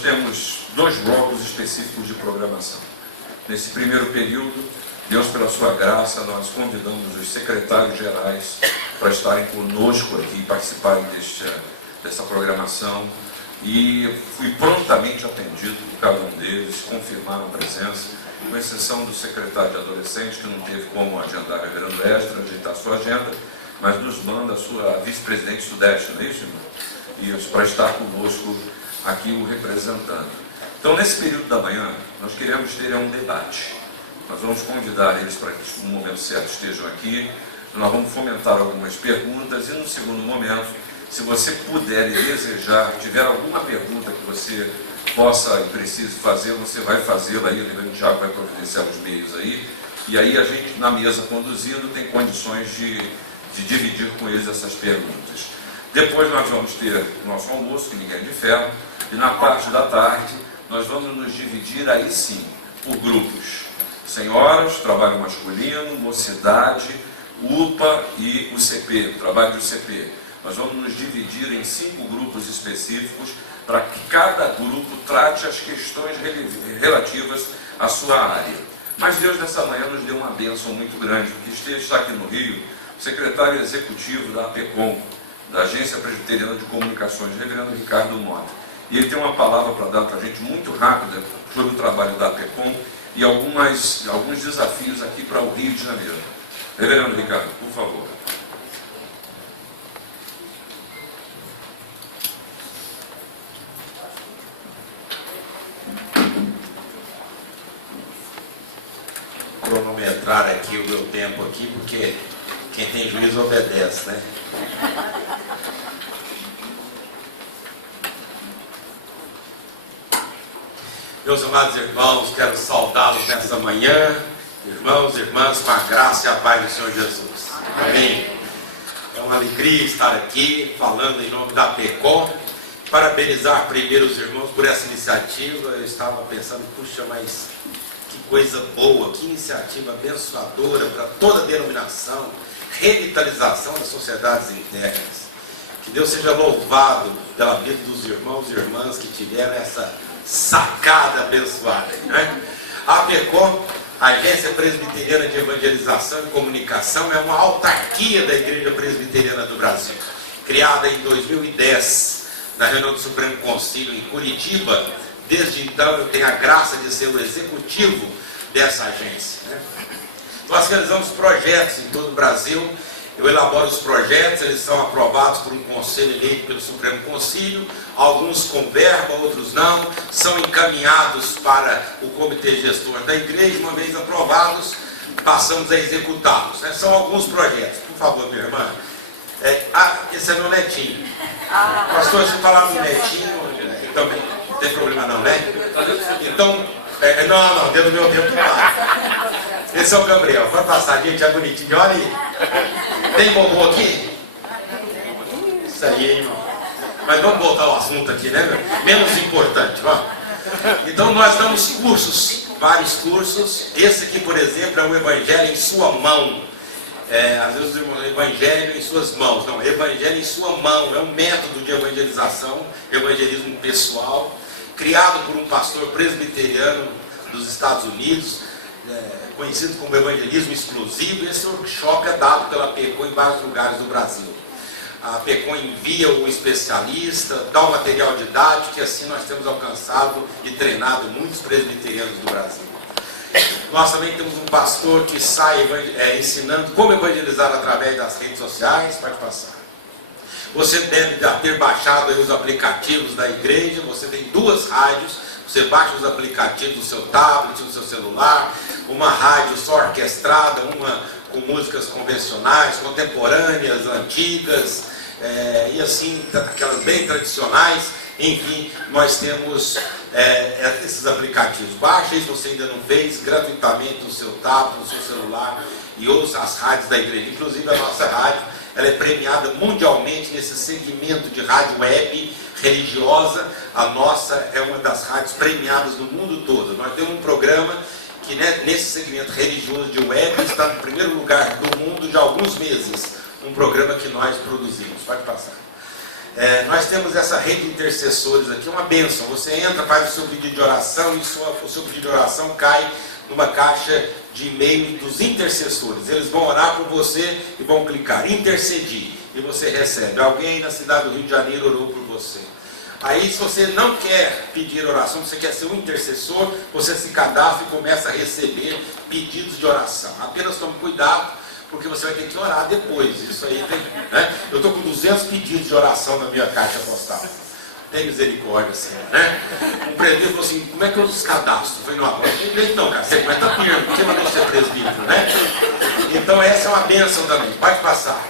temos 2 blocos específicos de programação. Nesse primeiro período, Deus, pela sua graça, nós convidamos os secretários gerais para estarem conosco aqui e participarem dessa programação. E fui prontamente atendido por cada um deles, confirmaram a presença, com exceção do secretário de adolescentes, que não teve como agendar o reverendo Esdras, ajeitar a sua agenda, mas nos manda a sua vice-presidente sudeste, não é isso, irmão? Isso, para estar conosco aqui o representando. Então, nesse período da manhã, nós queremos ter um debate. Nós vamos convidar eles para que, no momento certo, estejam aqui. Nós vamos fomentar algumas perguntas e, no segundo momento, se você puder e desejar, tiver alguma pergunta que você possa e precise fazer, você vai fazê-la aí, o reverendo Tiago vai providenciar os meios aí, e aí a gente, na mesa conduzindo, tem condições de dividir com eles essas perguntas. Depois nós vamos ter o nosso almoço, que ninguém é de ferro, e na parte da tarde nós vamos nos dividir aí sim, por grupos. Senhoras, trabalho masculino, mocidade, UPA e UCP, trabalho de UCP. Nós vamos nos dividir em 5 grupos específicos para que cada grupo trate as questões relativas à sua área. Mas Deus nessa manhã nos deu uma bênção muito grande, porque está aqui no Rio o secretário executivo da APECOM, da Agência Presbiteriana de Comunicações, o reverendo Ricardo Mota. E ele tem uma palavra para dar para a gente muito rápida sobre o trabalho da APECOM e alguns desafios aqui para o Rio de Janeiro. Reverendo Ricardo, por favor. Cronometrar aqui o meu tempo aqui, porque quem tem juízo obedece, né? Meus amados irmãos, quero saudá-los nessa manhã, irmãos e irmãs, com a graça e a paz do Senhor Jesus. Amém. É uma alegria estar aqui, falando em nome da APECOM. Parabenizar primeiro os irmãos por essa iniciativa. Eu estava pensando, puxa, mas que coisa boa, que iniciativa abençoadora para toda a denominação, revitalização das sociedades internas. Que Deus seja louvado pela vida dos irmãos e irmãs que tiveram essa sacada abençoada, né? A APECOM, Agência Presbiteriana de Evangelização e Comunicação, é uma autarquia da Igreja Presbiteriana do Brasil, criada em 2010, na reunião do Supremo Concílio em Curitiba. Desde então eu tenho a graça de ser o executivo dessa agência, né? Nós realizamos projetos em todo o Brasil. Eu elaboro os projetos, eles são aprovados por um conselho eleito pelo Supremo Concílio, alguns com verba, outros não, são encaminhados para o comitê gestor da igreja. Uma vez aprovados, passamos a executá-los, né? São alguns projetos. Por favor, minha irmã. Esse é meu netinho. Pastor, se falar no netinho, também não tem problema não, né? Então, não, deu no meu tempo lá. Esse é o Gabriel. Vai passar, gente, é bonitinho. Olha aí. Tem bombom aqui? Isso aí, irmão. Mas vamos voltar ao assunto aqui, né? Menos importante, vamos. Então nós damos cursos, vários cursos. Esse aqui, por exemplo, é o Evangelho em sua mão. Às vezes o Evangelho em suas mãos. Não, Evangelho em sua mão. É um método de evangelização, evangelismo pessoal, criado por um pastor presbiteriano dos Estados Unidos, conhecido como evangelismo exclusivo. Esse workshop é dado pela APECOM em vários lugares do Brasil. A APECOM envia o especialista, dá o material didático, e assim nós temos alcançado e treinado muitos presbiterianos do Brasil. Nós também temos um pastor que sai ensinando como evangelizar através das redes sociais. Pode passar. Você deve ter baixado aí os aplicativos da igreja. Você tem 2 rádios. Você baixa os aplicativos do seu tablet, do seu celular. Uma rádio só orquestrada, uma com músicas convencionais, contemporâneas, antigas, e assim, aquelas bem tradicionais. Enfim, nós temos esses aplicativos. Baixa isso, se você ainda não fez, gratuitamente no seu tablet, no seu celular, e ouça as rádios da igreja. Inclusive a nossa rádio, ela é premiada mundialmente nesse segmento de rádio web religiosa. A nossa é uma das rádios premiadas no mundo todo. Nós temos um programa que, né, nesse segmento religioso de web, está no primeiro lugar do mundo já há alguns meses. Um programa que nós produzimos. Pode passar. Nós temos essa rede de intercessores aqui, uma bênção. Você entra, faz o seu pedido de oração e o seu pedido de oração cai numa caixa de e-mail dos intercessores. Eles vão orar por você e vão clicar intercedir e você recebe. Alguém na cidade do Rio de Janeiro orou por você. Aí, se você não quer pedir oração, você quer ser um intercessor, você se cadastra e começa a receber pedidos de oração. Apenas tome cuidado, porque você vai ter que orar depois. Isso aí tem, né? Eu estou com 200 pedidos de oração na minha caixa postal. Tem misericórdia, Senhor, né? Um presbítero falou assim, como é que eu descadastro? Eu falei, não, agora não, cara, você vai estar firme, porque mandou ser presbítero, né? Então essa é uma bênção também, pode passar.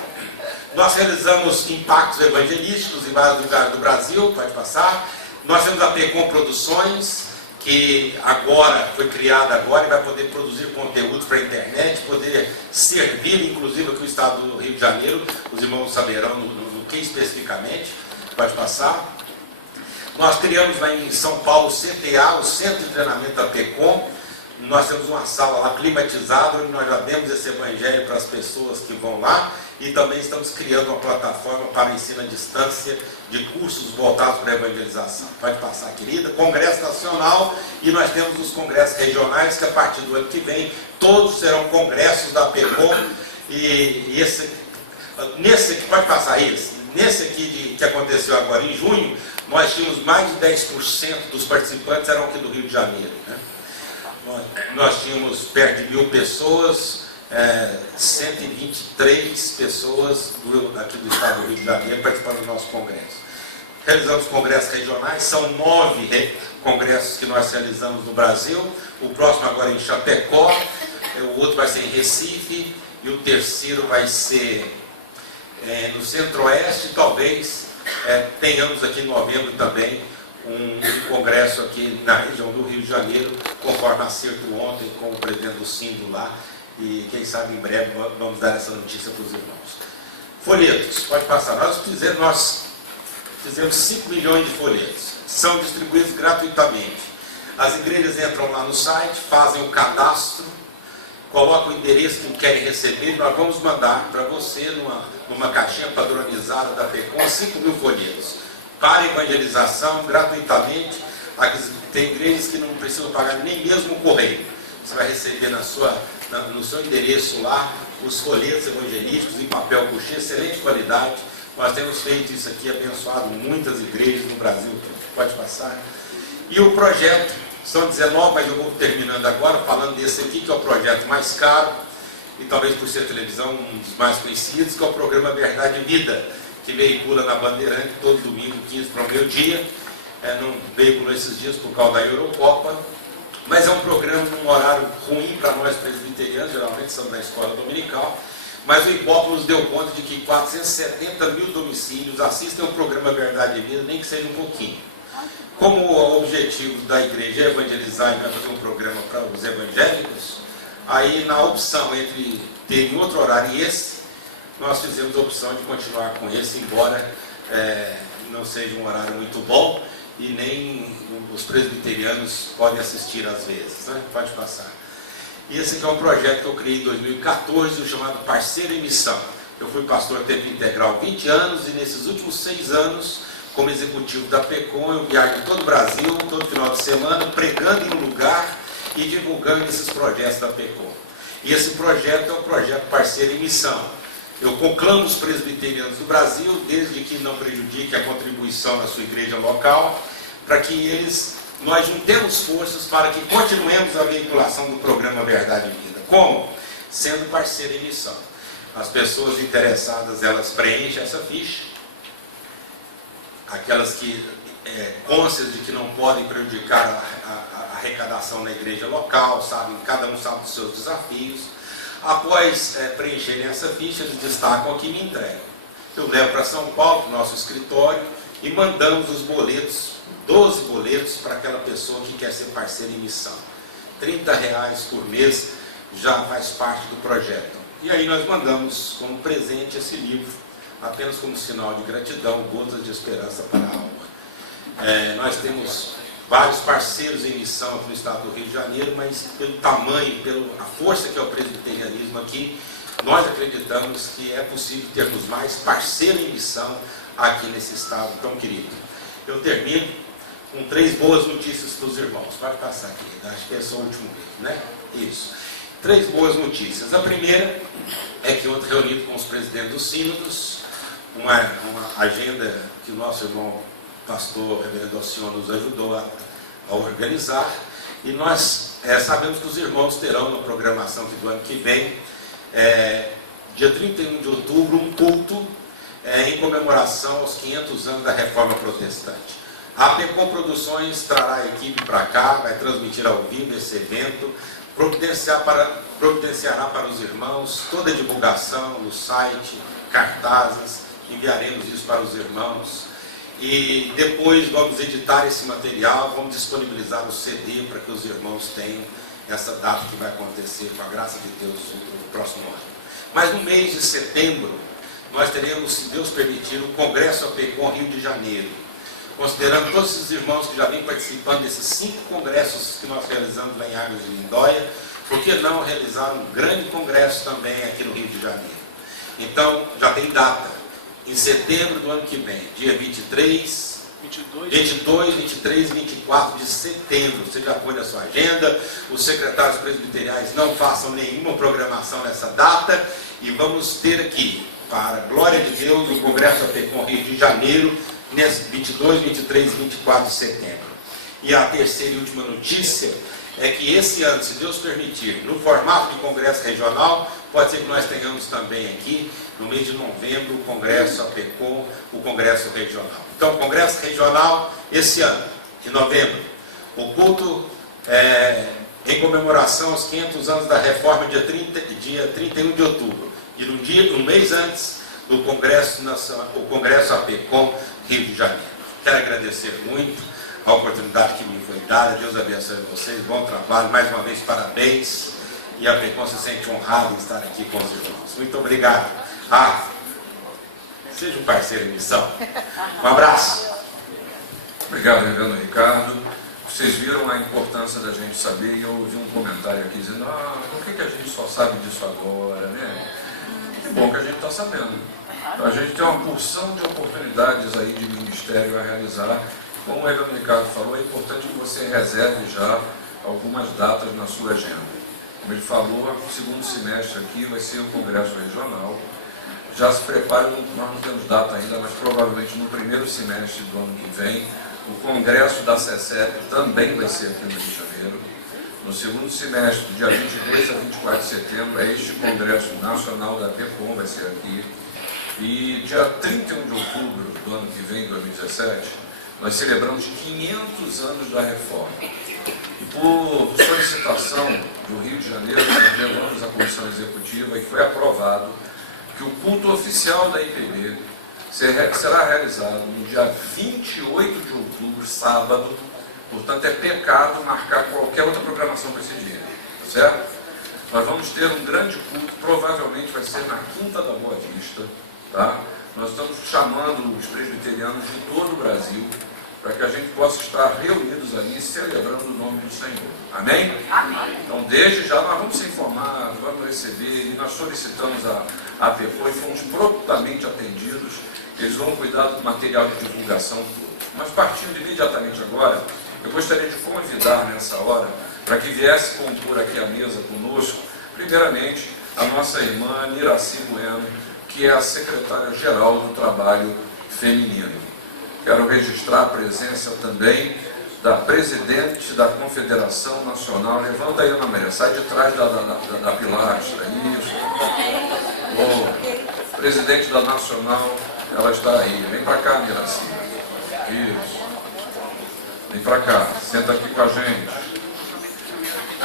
Nós realizamos impactos evangelísticos em vários lugares do Brasil, pode passar. Nós temos a PECOM Produções, que agora foi criada agora e vai poder produzir conteúdos para a internet, poder servir, inclusive, aqui o estado do Rio de Janeiro. Os irmãos saberão no que especificamente, pode passar. Nós criamos lá em São Paulo o CTA, o Centro de Treinamento da PECOM. Nós temos uma sala lá climatizada, onde nós já demos esse evangelho para as pessoas que vão lá, e também estamos criando uma plataforma para ensino à distância de cursos voltados para a evangelização. Pode passar, querida. Congresso Nacional, e nós temos os congressos regionais, que a partir do ano que vem, todos serão congressos da PECOM, e nesse aqui, pode passar isso, nesse aqui que aconteceu agora em junho, nós tínhamos mais de 10% dos participantes eram aqui do Rio de Janeiro, né? Nós tínhamos perto de 1000 pessoas, 123 pessoas aqui do estado do Rio de Janeiro participando do nosso congresso. Realizamos congressos regionais, são 9 congressos que nós realizamos no Brasil. O próximo agora é em Chapecó, o outro vai ser em Recife, e o terceiro vai ser no Centro-Oeste. Talvez tenhamos aqui em novembro também um congresso aqui na região do Rio de Janeiro, conforme acerto ontem com o presidente do Síndo lá, e quem sabe em breve vamos dar essa notícia para os irmãos. Folhetos, pode passar. Nós fizemos 5 milhões de folhetos, são distribuídos gratuitamente. As igrejas entram lá no site, fazem o cadastro, colocam o endereço que querem receber, e nós vamos mandar para você numa caixinha padronizada da PECOM 5.000 folhetos para evangelização gratuitamente. Tem igrejas que não precisam pagar nem mesmo o correio. Você vai receber no seu endereço lá os folhetos evangelísticos em papel couché, excelente qualidade. Nós temos feito isso aqui, abençoado muitas igrejas no Brasil, pode passar. E o projeto, são 19, mas eu vou terminando agora, falando desse aqui, que é o projeto mais caro, e talvez por ser televisão, um dos mais conhecidos, que é o programa Verdade e Vida, que veicula na Bandeirante todo domingo, 15 para o meio-dia. Não veiculou esses dias por causa da Eurocopa, mas é um programa num horário ruim para nós presbiterianos, geralmente estamos na escola dominical, mas o IBOP nos deu conta de que 470 mil domicílios assistem ao programa Verdade e Vida, nem que seja um pouquinho. Como o objetivo da igreja é evangelizar e vai fazer um programa para os evangélicos, aí na opção entre ter em outro horário e esse, nós fizemos a opção de continuar com esse, embora não seja um horário muito bom, e nem os presbiterianos podem assistir às vezes, né? Pode passar. E esse aqui é um projeto que eu criei em 2014, o chamado Parceiro em Missão. Eu fui pastor tempo integral 20 anos, e nesses últimos 6 anos, como executivo da PECOM, eu viajo em todo o Brasil, todo final de semana, pregando em um lugar e divulgando esses projetos da PECOM. E esse projeto é o projeto Parceiro em Missão. Eu conclamo os presbiterianos do Brasil, desde que não prejudique a contribuição da sua igreja local, para que nós juntemos forças para que continuemos a veiculação do programa Verdade e Vida. Como? Sendo parceiro em missão. As pessoas interessadas, elas preenchem essa ficha, aquelas que conscientes de que não podem prejudicar a arrecadação na igreja local, sabem, cada um sabe dos seus desafios. Após preencherem essa ficha, eles destacam aqui e me entregam. Eu levo para São Paulo, para o nosso escritório, e mandamos os boletos, 12 boletos, para aquela pessoa que quer ser parceira em missão. R$30 por mês já faz parte do projeto. E aí nós mandamos como presente esse livro, apenas como sinal de gratidão, Gotas de Esperança para a Alma. Nós temos vários parceiros em missão aqui no estado do Rio de Janeiro, mas pelo tamanho, pela força que é o presbiterianismo aqui, nós acreditamos que é possível termos mais parceiros em missão aqui nesse estado tão querido. Eu termino com 3 boas notícias para os irmãos. Pode passar aqui, acho que é só o último vídeo, né? Isso. 3 boas notícias. A primeira é que ontem, reunido com os presidentes dos sínodos, uma agenda que o nosso irmão pastor Reverendo Alcione nos ajudou a organizar, e nós sabemos que os irmãos terão na programação do ano que vem, dia 31 de outubro, um culto em comemoração aos 500 anos da Reforma Protestante. A PECOM Produções trará a equipe para cá, vai transmitir ao vivo esse evento, providenciará para os irmãos toda a divulgação no site, cartazes, enviaremos isso para os irmãos. E depois vamos editar esse material, vamos disponibilizar o CD para que os irmãos tenham essa data que vai acontecer, com a graça de Deus, no próximo ano. Mas no mês de setembro, nós teremos, se Deus permitir, o Congresso APECOM Rio de Janeiro. Considerando todos esses irmãos que já vêm participando desses 5 congressos que nós realizamos lá em Águas de Lindóia, por que não realizar um grande congresso também aqui no Rio de Janeiro? Então, já tem data. Em setembro do ano que vem, dia 22, 23 e 24 de setembro. Você já põe na sua agenda. Os secretários presbiteriais não façam nenhuma programação nessa data. E vamos ter aqui, para a glória de Deus, o Congresso APECOM Rio de Janeiro, nesse 22, 23 e 24 de setembro. E a terceira e última notícia é que esse ano, se Deus permitir, no formato de congresso regional, pode ser que nós tenhamos também aqui, no mês de novembro, o Congresso APECOM, o Congresso Regional. Então, o Congresso Regional, esse ano, em novembro, o culto em comemoração aos 500 anos da Reforma, dia 31 de outubro. E um mês antes, do o Congresso APECOM Rio de Janeiro. Quero agradecer muito a oportunidade que me foi dada. Deus abençoe vocês, bom trabalho, mais uma vez parabéns, e a APECOM se sente honrado em estar aqui com os irmãos. Muito obrigado. Seja um parceiro em missão. Um abraço. Obrigado, Reverendo Ricardo. Vocês viram a importância da gente saber, e eu ouvi um comentário aqui dizendo, por que a gente só sabe disso agora, né? Que bom que a gente está sabendo. A gente tem uma porção de oportunidades aí de ministério a realizar. Como o Reverendo Ricardo falou, é importante que você reserve já algumas datas na sua agenda. Como ele falou, o segundo semestre aqui vai ser o Congresso Regional. Já se prepare, nós não temos data ainda, mas provavelmente no primeiro semestre do ano que vem, o Congresso da CECEP também vai ser aqui no Rio de Janeiro. No segundo semestre, dia 22 a 24 de setembro, é este Congresso Nacional da PECOM, vai ser aqui. E dia 31 de outubro do ano que vem, 2017, nós celebramos 500 anos da Reforma. E por solicitação do Rio de Janeiro, nós levamos à Comissão Executiva e foi aprovado que o culto oficial da IPB será realizado no dia 28 de outubro, sábado. Portanto, é pecado marcar qualquer outra programação para esse dia, certo? Nós vamos ter um grande culto, provavelmente vai ser na Quinta da Boa Vista, tá? Nós estamos chamando os presbiterianos de todo o Brasil para que a gente possa estar reunidos ali celebrando o nome do Senhor. Amém? Amém. Então, desde já, nós vamos se informar, vamos receber, e nós solicitamos a APECOM e fomos prontamente atendidos. Eles vão cuidar do material de divulgação todo. Mas, partindo imediatamente agora, eu gostaria de convidar nessa hora para que viesse compor aqui a mesa conosco, primeiramente, a nossa irmã Miraci Bueno, que é a secretária-geral do Trabalho Feminino. Quero registrar a presença também da presidente da Confederação Nacional. Levanta aí, Ana Maria, sai de trás da pilastra. Isso. Bom, presidente da Nacional, ela está aí. Vem para cá, Miraci. Isso. Vem para cá, senta aqui com a gente.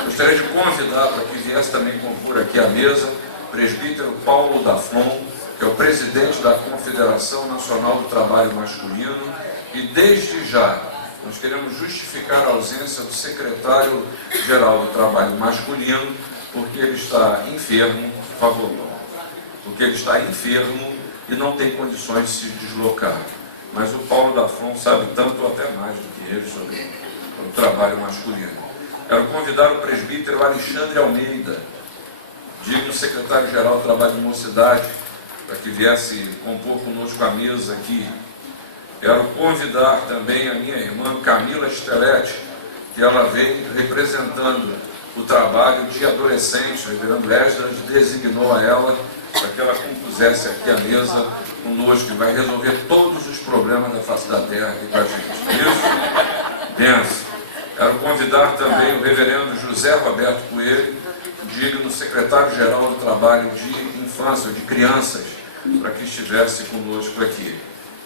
Gostaria de convidar para que viesse também compor aqui a mesa o presbítero Paulo Daflon, que é o presidente da Confederação Nacional do Trabalho Masculino, e desde já nós queremos justificar a ausência do secretário-geral do Trabalho Masculino, porque ele está enfermo, por favor, porque ele está enfermo e não tem condições de se deslocar. Mas o Paulo Daflon sabe tanto ou até mais do que ele sobre o trabalho masculino. Quero convidar o presbítero Alexandre Almeida, digno secretário-geral do Trabalho de Mocidade, para que viesse compor conosco a mesa aqui. Quero convidar também a minha irmã Camila Stelletti, que ela vem representando o trabalho de adolescentes. O reverendo Esdras designou a ela para que ela compusesse aqui a mesa conosco, que vai resolver todos os problemas da face da terra aqui com a gente. Isso? Benção. Quero convidar também o reverendo José Roberto Coelho, digno secretário-geral do Trabalho de Infância, de Crianças, para que estivesse conosco aqui.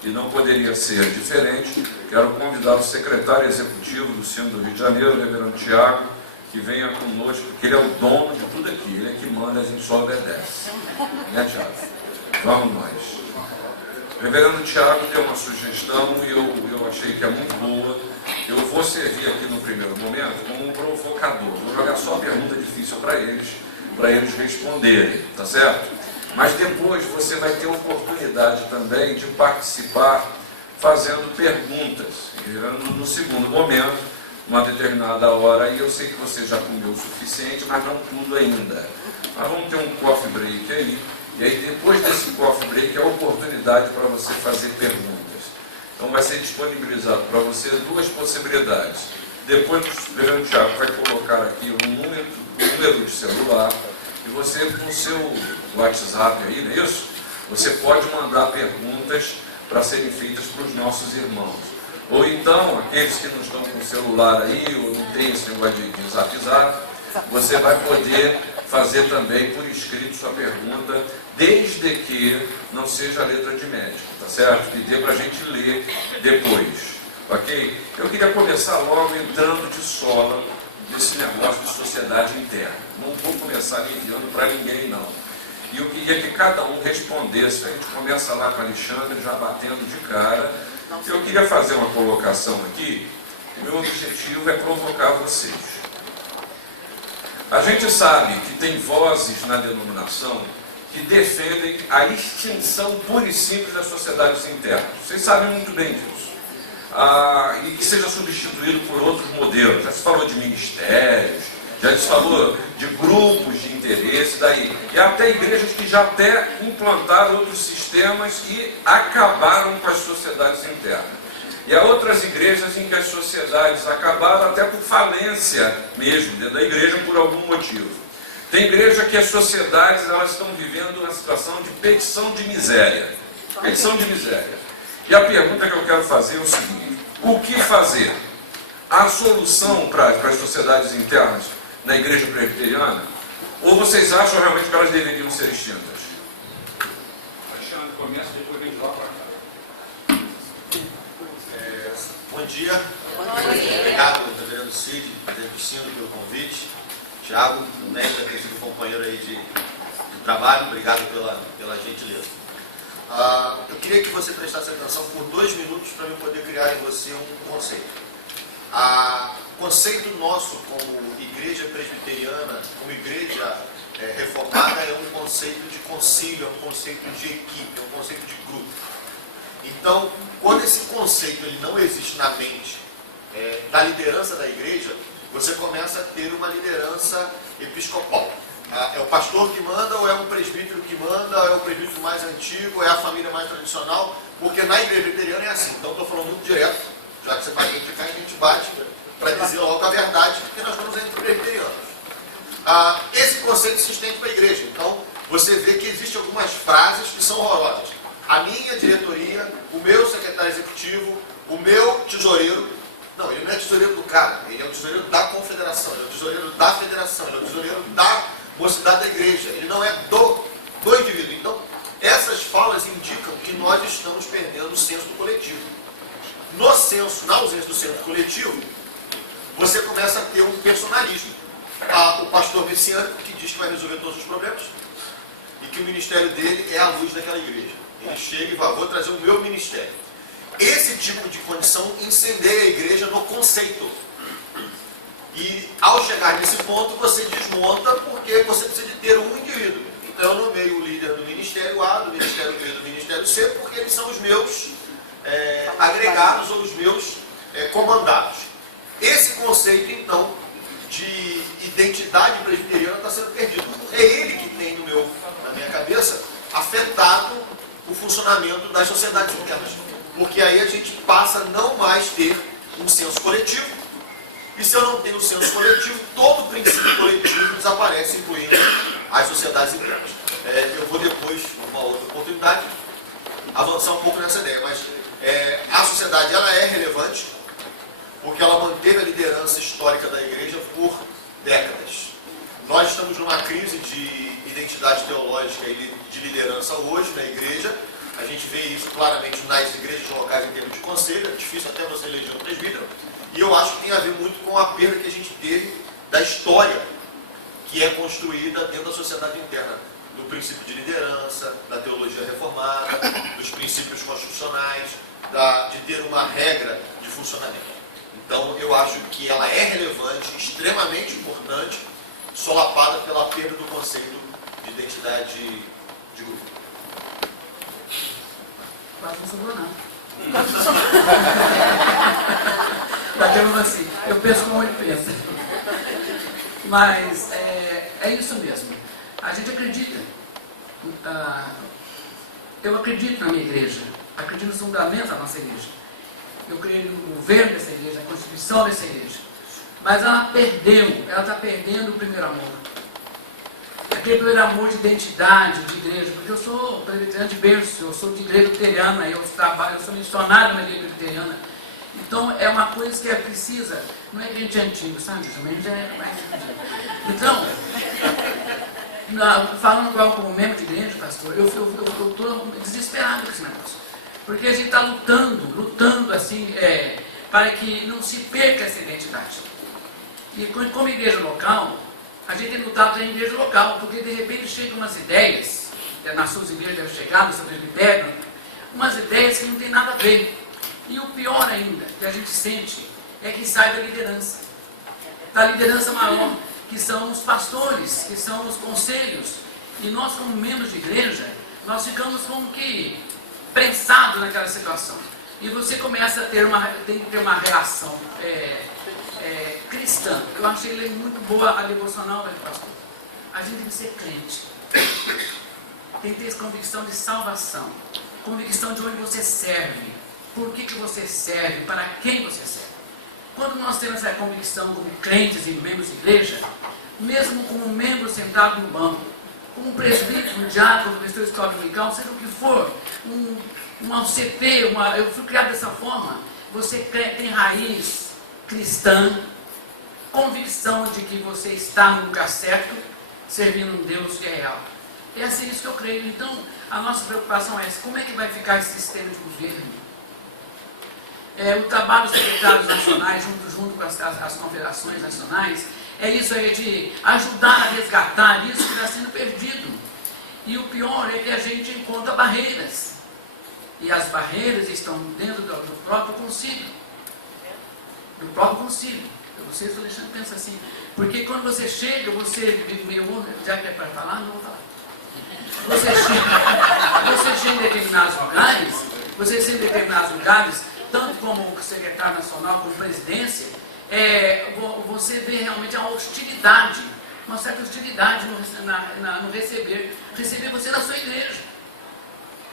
E não poderia ser diferente. Quero convidar o secretário executivo do Sino do Rio de Janeiro, o reverendo Tiago, que venha conosco, porque ele é o dono de tudo aqui, ele é que manda, a gente só obedece. Né, Tiago? Vamos nós. O reverendo Tiago deu uma sugestão e eu achei que é muito boa. Eu vou servir aqui no primeiro momento como um provocador. Vou jogar só pergunta difícil para eles responderem, tá certo? Mas depois você vai ter oportunidade também de participar fazendo perguntas. No segundo momento, uma determinada hora, e eu sei que você já comeu o suficiente, mas não tudo ainda. Mas vamos ter um coffee break aí, e aí depois desse coffee break é a oportunidade para você fazer perguntas. Então vai ser disponibilizado para você duas possibilidades. Depois o reverendo Tiago vai colocar aqui um número de celular, e você com o seu WhatsApp aí, não é isso? Você pode mandar perguntas para serem feitas para os nossos irmãos. Ou então, aqueles que não estão com o celular aí, ou não tem esse negócio de zap, você vai poder fazer também por escrito sua pergunta, desde que não seja letra de médico, tá certo? Que dê para a gente ler depois, ok? Eu queria começar logo entrando de sola nesse negócio de sociedade interna. Não vou começar enviando para ninguém, não. E eu queria que cada um respondesse. A gente começa lá com o Alexandre, já batendo de cara. Eu queria fazer uma colocação aqui. O meu objetivo é provocar vocês. A gente sabe que tem vozes na denominação que defendem a extinção pura e simples das sociedades internas. Vocês sabem muito bem disso. E que seja substituído por outros modelos. Já se falou de ministérios, já se falou de grupos de interesse, daí. E até igrejas que já até implantaram outros sistemas e acabaram com as sociedades internas. E há outras igrejas em que as sociedades acabaram até por falência mesmo, dentro da igreja, por algum motivo. Tem igreja que as sociedades elas estão vivendo uma situação de petição de miséria. Petição de miséria. E a pergunta que eu quero fazer é o seguinte: o que fazer? Há solução para as sociedades internas na igreja presbiteriana? Ou vocês acham realmente que elas deveriam ser extintas? Alexandre, começa, depois vem de lá para cá. Bom dia. Obrigado, reverendo Cid, reverendo Sino, pelo convite. Tiago, também, que tem sido companheiro aí de trabalho, obrigado pela gentileza. Eu queria que você prestasse atenção por 2 minutos para eu poder criar em você um conceito. O conceito nosso como igreja presbiteriana, como igreja reformada, é um conceito de concílio, é um conceito de equipe, é um conceito de grupo. Então, quando esse conceito ele não existe na mente da liderança da igreja, você começa a ter uma liderança episcopal. É o pastor que manda, ou é um presbítero que manda, ou é o presbítero mais antigo, ou é a família mais tradicional, porque na igreja presbiteriana é assim. Então, estou falando muito direto, já que você vai identificar, a gente bate para dizer logo a verdade, porque nós estamos entre presbiterianos. Esse conceito se estende para a igreja. Então, você vê que existem algumas frases que são horrorosas. A minha diretoria, o meu secretário executivo, o meu tesoureiro. Não, ele não é tesoureiro do cara, ele é o tesoureiro da confederação, ele é o tesoureiro da federação, ele é o tesoureiro da mocidade da igreja, ele não é do indivíduo. Então, essas falas indicam que nós estamos perdendo o senso do coletivo. No senso, na ausência do senso coletivo, você começa a ter um personalismo. O pastor messiânico que diz que vai resolver todos os problemas e que o ministério dele é a luz daquela igreja. Ele chega e vai, vou trazer o meu ministério. Esse tipo de condição incendeia a igreja no conceito. E ao chegar nesse ponto, você desmonta porque você precisa de ter um indivíduo. Então eu nomeio o líder do ministério A, do ministério B, do ministério C, porque eles são os meus agregados ou os meus comandados. Esse conceito, então, de identidade presbiteriana está sendo perdido. É ele que tem na minha cabeça afetado o funcionamento das sociedades internas. Porque aí a gente passa a não mais ter um senso coletivo, e se eu não tenho o senso coletivo, todo o princípio coletivo desaparece, incluindo as sociedades internas. Eu vou depois, numa outra oportunidade, avançar um pouco nessa ideia, mas a sociedade ela é relevante, porque ela manteve a liderança histórica da igreja por décadas. Nós estamos numa crise de identidade teológica e de liderança hoje na igreja. A gente vê isso claramente nas igrejas locais em termos de conselho. É difícil até você eleger um presbítero. E eu acho que tem a ver muito com a perda que a gente teve da história que é construída dentro da sociedade interna, do princípio de liderança, da teologia reformada, dos princípios constitucionais, de ter uma regra de funcionamento. Então, eu acho que ela é relevante, extremamente importante, solapada pela perda do conceito de identidade de grupo. Quase não sobrou nada. Daquela assim, eu penso como ele pensa. Mas é isso mesmo. A gente acredita. Eu acredito na minha igreja. Acredito nos fundamentos da nossa igreja. Eu creio no governo dessa igreja, na constituição dessa igreja. Mas ela está perdendo o primeiro amor. Aquele primeiro amor de identidade, de igreja. Porque eu sou presbiteriano de berço, eu sou de igreja luterana, eu sou missionário na igreja luterana. Então é uma coisa que é precisa, não é que a gente é antigo, sabe? A gente é mais antigo. Então, falando igual como membro de igreja, pastor, eu estou desesperado com esse negócio. Porque a gente está lutando assim, para que não se perca essa identidade. E como igreja local, a gente tem lutado para a igreja local, porque de repente chegam umas ideias, nas suas igrejas devem chegar, no seu presbitério, umas ideias que não tem nada a ver. E o pior ainda, que a gente sente, é que sai da liderança maior, que são os pastores, que são os conselhos. E nós, como membros de igreja, nós ficamos como que prensados naquela situação. E você começa a tem que ter uma reação cristã. Eu achei muito boa a devocional do pastor. A gente tem que ser crente. Tem que ter essa convicção de salvação. Convicção de onde você serve. Por que você serve? Para quem você serve? Quando nós temos essa convicção como crentes e membros de igreja, mesmo como um membro sentado no banco, como um presbítero, um diácono, um pastor de escola dominical, seja o que for, uma CT, eu fui criado dessa forma, você tem raiz cristã, convicção de que você está no lugar certo, servindo um Deus que é real. É assim isso que eu creio. Então, a nossa preocupação é essa: como é que vai ficar esse sistema de governo? O trabalho dos secretários nacionais, junto com as confederações nacionais, é isso aí de ajudar a resgatar isso que está sendo perdido. E o pior é que a gente encontra barreiras. E as barreiras estão dentro do próprio concílio. Do próprio concílio. Eu não sei se o Alexandre pensa assim. Porque quando você chega, já que é para falar, não vou falar. Você chega em determinados lugares, tanto como o secretário nacional, como presidência, você vê realmente uma hostilidade, uma certa hostilidade no receber você na sua igreja.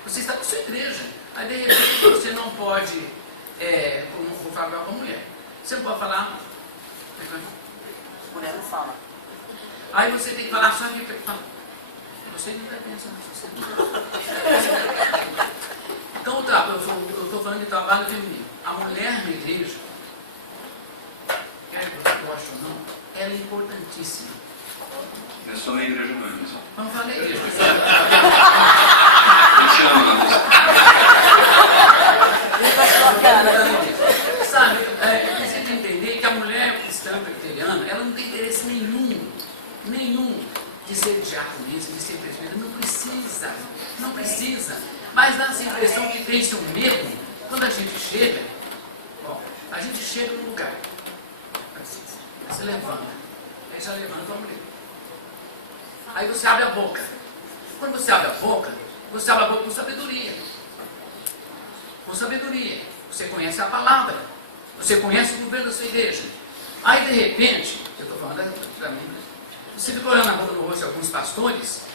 Você está na sua igreja. Aí de repente você não pode, como vou falar com a mulher, você não pode falar. Mulher não fala. Aí você tem que falar só que você não está pensando nisso. Então, eu estou falando de trabalho feminino. A mulher na igreja, quer que você goste ou não, ela é importantíssima. Não é só na igreja, não, mas... Vamos falar da igreja. Sabe, você tem que entender que a mulher cristã presbiteriana, ela não tem interesse nenhum de ser diaconisa, de ser presbítero. Não precisa. Mas dá essa impressão que tem seu medo. Quando a gente chega no lugar, assim, você levanta, aí já levanta a mulher. Aí você abre a boca. Quando você abre a boca com sabedoria. Com sabedoria. Você conhece a palavra. Você conhece o governo da sua igreja. Aí de repente, eu estou falando da minha igreja, você fica olhando a boca no rosto de alguns pastores.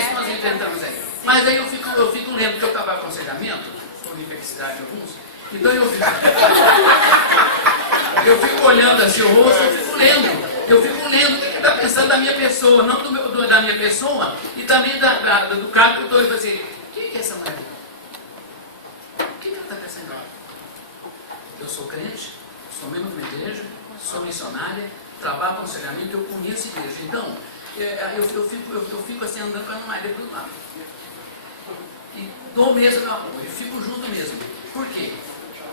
isso que nós enfrentamos aí. Mas aí eu fico lendo, porque eu estava com aconselhamento, por infelicidade de alguns, então eu fico olhando assim o rosto, eu fico lendo o que está pensando da minha pessoa, não da minha pessoa, e também do cara que eu estou assim, quem é essa mulher? O que ela está pensando? Eu sou crente, sou membro de uma igreja, sou missionária, trabalho com aconselhamento, eu conheço a igreja. Então, eu fico assim andando com a Maria do lado. E dou mesmo meu apoio, eu fico junto mesmo. Por quê?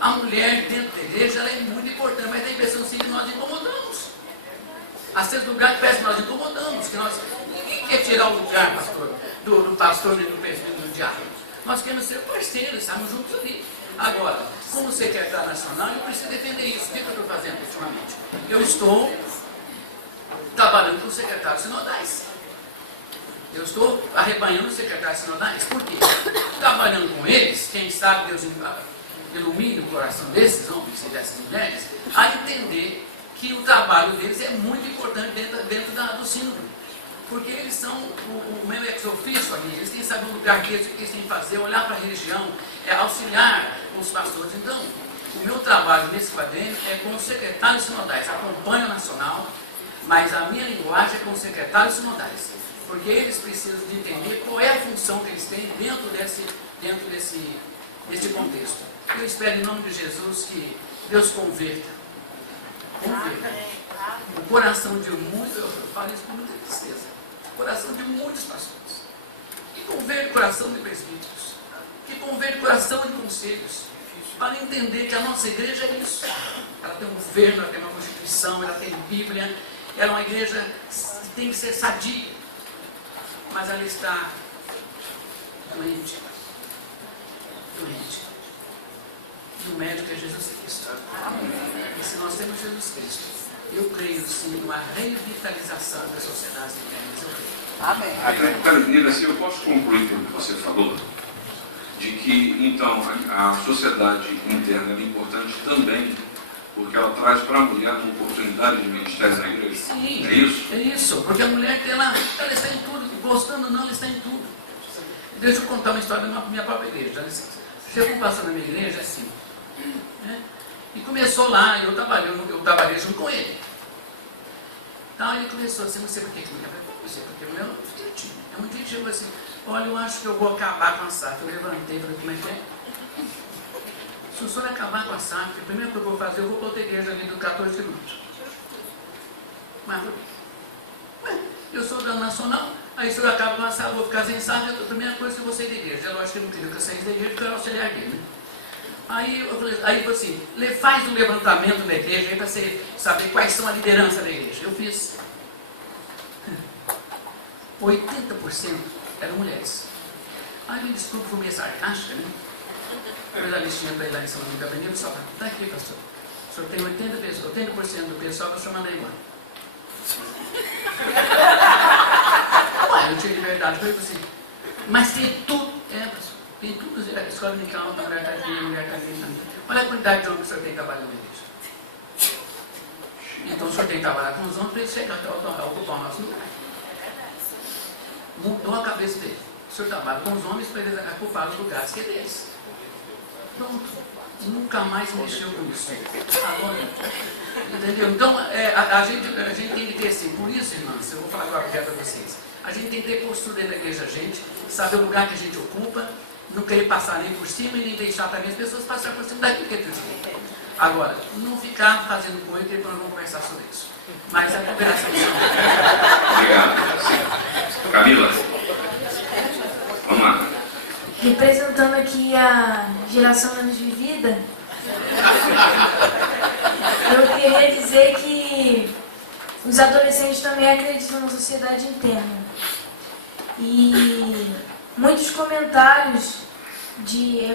A mulher dentro da igreja ela é muito importante, mas tem pessoas assim que nós incomodamos. Às vezes lugar que parece que nós incomodamos, que ninguém quer tirar o lugar, pastor, do pastor e do presbítero do diácono. Nós queremos ser parceiros, estamos juntos ali. Agora, como secretário nacional, eu preciso defender isso. O que eu estou fazendo ultimamente? Eu estou trabalhando com secretários sinodais. Eu estou arrebanhando os secretários sinodais. Por quê? Trabalhando com eles, quem sabe Deus ilumine o coração desses homens e dessas mulheres, a entender que o trabalho deles é muito importante dentro do sínodo. Porque eles são o meu ex-ofício ali, eles têm que saber o lugar que eles têm que fazer, olhar para a religião, auxiliar os pastores. Então, o meu trabalho nesse quadrinho é com os secretários sinodais. Acompanho a nacional, mas a minha linguagem é com os secretários sinodais. Porque eles precisam de entender qual é a função que eles têm dentro desse contexto. Eu espero em nome de Jesus que Deus converta o coração de muitos, eu falo isso com muita tristeza, o coração de muitos pastores, que converte o coração de presbíteros, que converte o coração de conselhos, para entender que a nossa igreja é isso. Ela tem um governo, ela tem uma constituição, ela tem Bíblia, ela é uma igreja que tem que ser sadia, mas ela está doente. E o médico é Jesus Cristo. E se nós temos Jesus Cristo, eu creio sim numa revitalização das sociedades internas. Eu creio. Amém. Carolina, se eu posso concluir com o que você falou, de que então a sociedade interna é importante também, porque ela traz para a mulher uma oportunidade de ministério na igreja. Sim, é isso? É isso, porque a mulher ela está em tudo, gostando ou não, ela está em tudo. Deixa eu contar uma história da minha própria igreja. Chegou um pastor na minha igreja assim, né? E começou lá, eu trabalhei junto com ele. Então ele começou assim, não sei por que ele falou, não sei porque mulher é um dia. Um dia chegou assim, olha, eu acho que eu vou acabar com a SAF. Eu levantei e falei, como é que é? Se o senhor acabar com a SAF, a primeira coisa que eu vou fazer, eu vou para outra igreja ali do 14 quilômetros. Mas, eu sou da Nacional, aí se eu acabo com a SAF, eu vou ficar sem SAF, a primeira coisa que eu vou sair da igreja. É lógico que eu não queria que eu saísse da igreja, porque eu era auxiliar dele, né? Aí eu falei assim, faz um levantamento da igreja aí para você saber quais são a liderança da igreja. Eu fiz. 80% eram mulheres. Aí me desculpe, foi meio sarcástica, né? Eu a listinha para ir lá em São Paulo, eu só falei, tá aqui, pastor. O senhor tem 80% do pessoal para o senhor mandar embora. Ué, eu tinha liberdade, eu falei assim, mas tem tudo. Pastor, tem tudo, escola de calma, mulher está aqui, mulher está aqui. Olha a quantidade de homens que o senhor tem trabalhando na igreja. Então o senhor tem que trabalhar com os homens para ele chegar a ocupar o nosso lugar. Mudou a cabeça dele. O senhor trabalha com os homens para eles ocupar os lugares que é deles. Pronto. Nunca mais mexeu com isso. Agora, entendeu? Então, a gente tem que ter assim, por isso, irmãs, eu vou falar agora para vocês. A gente tem que ter postura dentro da igreja, saber o lugar que a gente ocupa, não querer passar nem por cima e nem deixar também as pessoas passarem por cima daquilo que é tudo. Agora, não ficar fazendo coisa e depois nós vamos conversar sobre isso. Mas a cooperação. Obrigado. Camila. Vamos lá. Representando aqui a geração anos de vida, eu queria dizer que os adolescentes também acreditam na sociedade interna. E muitos comentários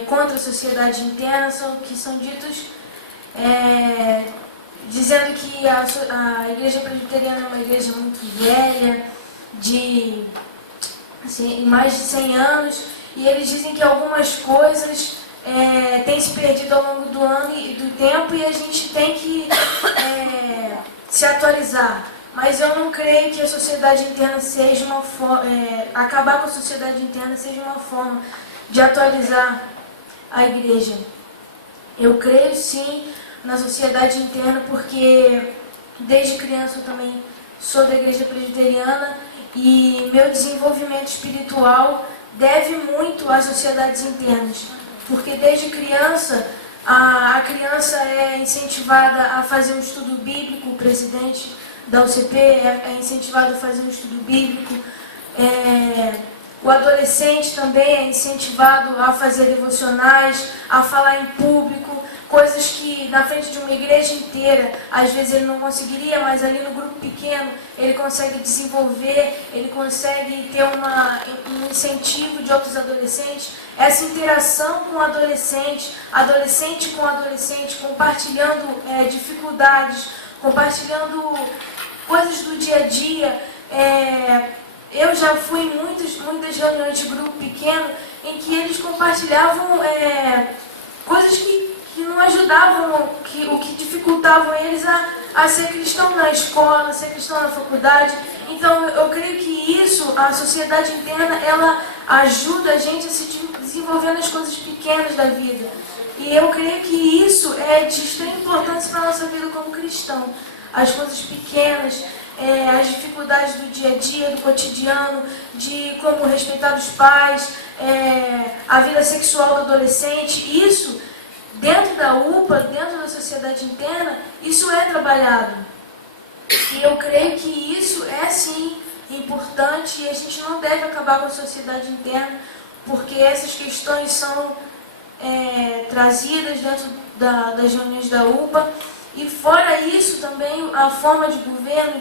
contra a sociedade interna são ditos dizendo que a igreja presbiteriana é uma igreja muito velha, de mais de 100 anos, e eles dizem que algumas coisas têm se perdido ao longo do ano e do tempo, e a gente tem que se atualizar. mas eu não creio que a sociedade interna seja uma forma, acabar com a sociedade interna seja uma forma de atualizar a igreja. Eu creio sim na sociedade interna, porque desde criança eu também sou da igreja presbiteriana e meu desenvolvimento espiritual deve muito às sociedades internas, porque desde criança a criança é incentivada a fazer um estudo bíblico, o presidente da UCP é incentivado a fazer um estudo bíblico, o adolescente também é incentivado a fazer devocionais, a falar em público, coisas que na frente de uma igreja inteira, às vezes ele não conseguiria, mas ali no grupo pequeno ele consegue desenvolver, ele consegue ter um incentivo de outros adolescentes. Essa interação com o adolescente, adolescente com adolescente, compartilhando dificuldades, compartilhando coisas do dia a dia. Eu já fui em muitas reuniões de grupo pequeno em que eles compartilhavam coisas que não ajudavam, o que dificultavam eles a ser cristão na escola, a ser cristão na faculdade. Então eu creio que isso, a sociedade interna, ela ajuda a gente a se desenvolver nas coisas pequenas da vida. E eu creio que isso é de extrema importância para a nossa vida como cristão. As coisas pequenas, as dificuldades do dia a dia, do cotidiano, de como respeitar os pais, a vida sexual do adolescente, isso, dentro da UPA, dentro da sociedade interna, isso é trabalhado. E eu creio que isso é sim importante e a gente não deve acabar com a sociedade interna, porque essas questões são trazidas dentro das reuniões da UPA. E fora isso também a forma de governo,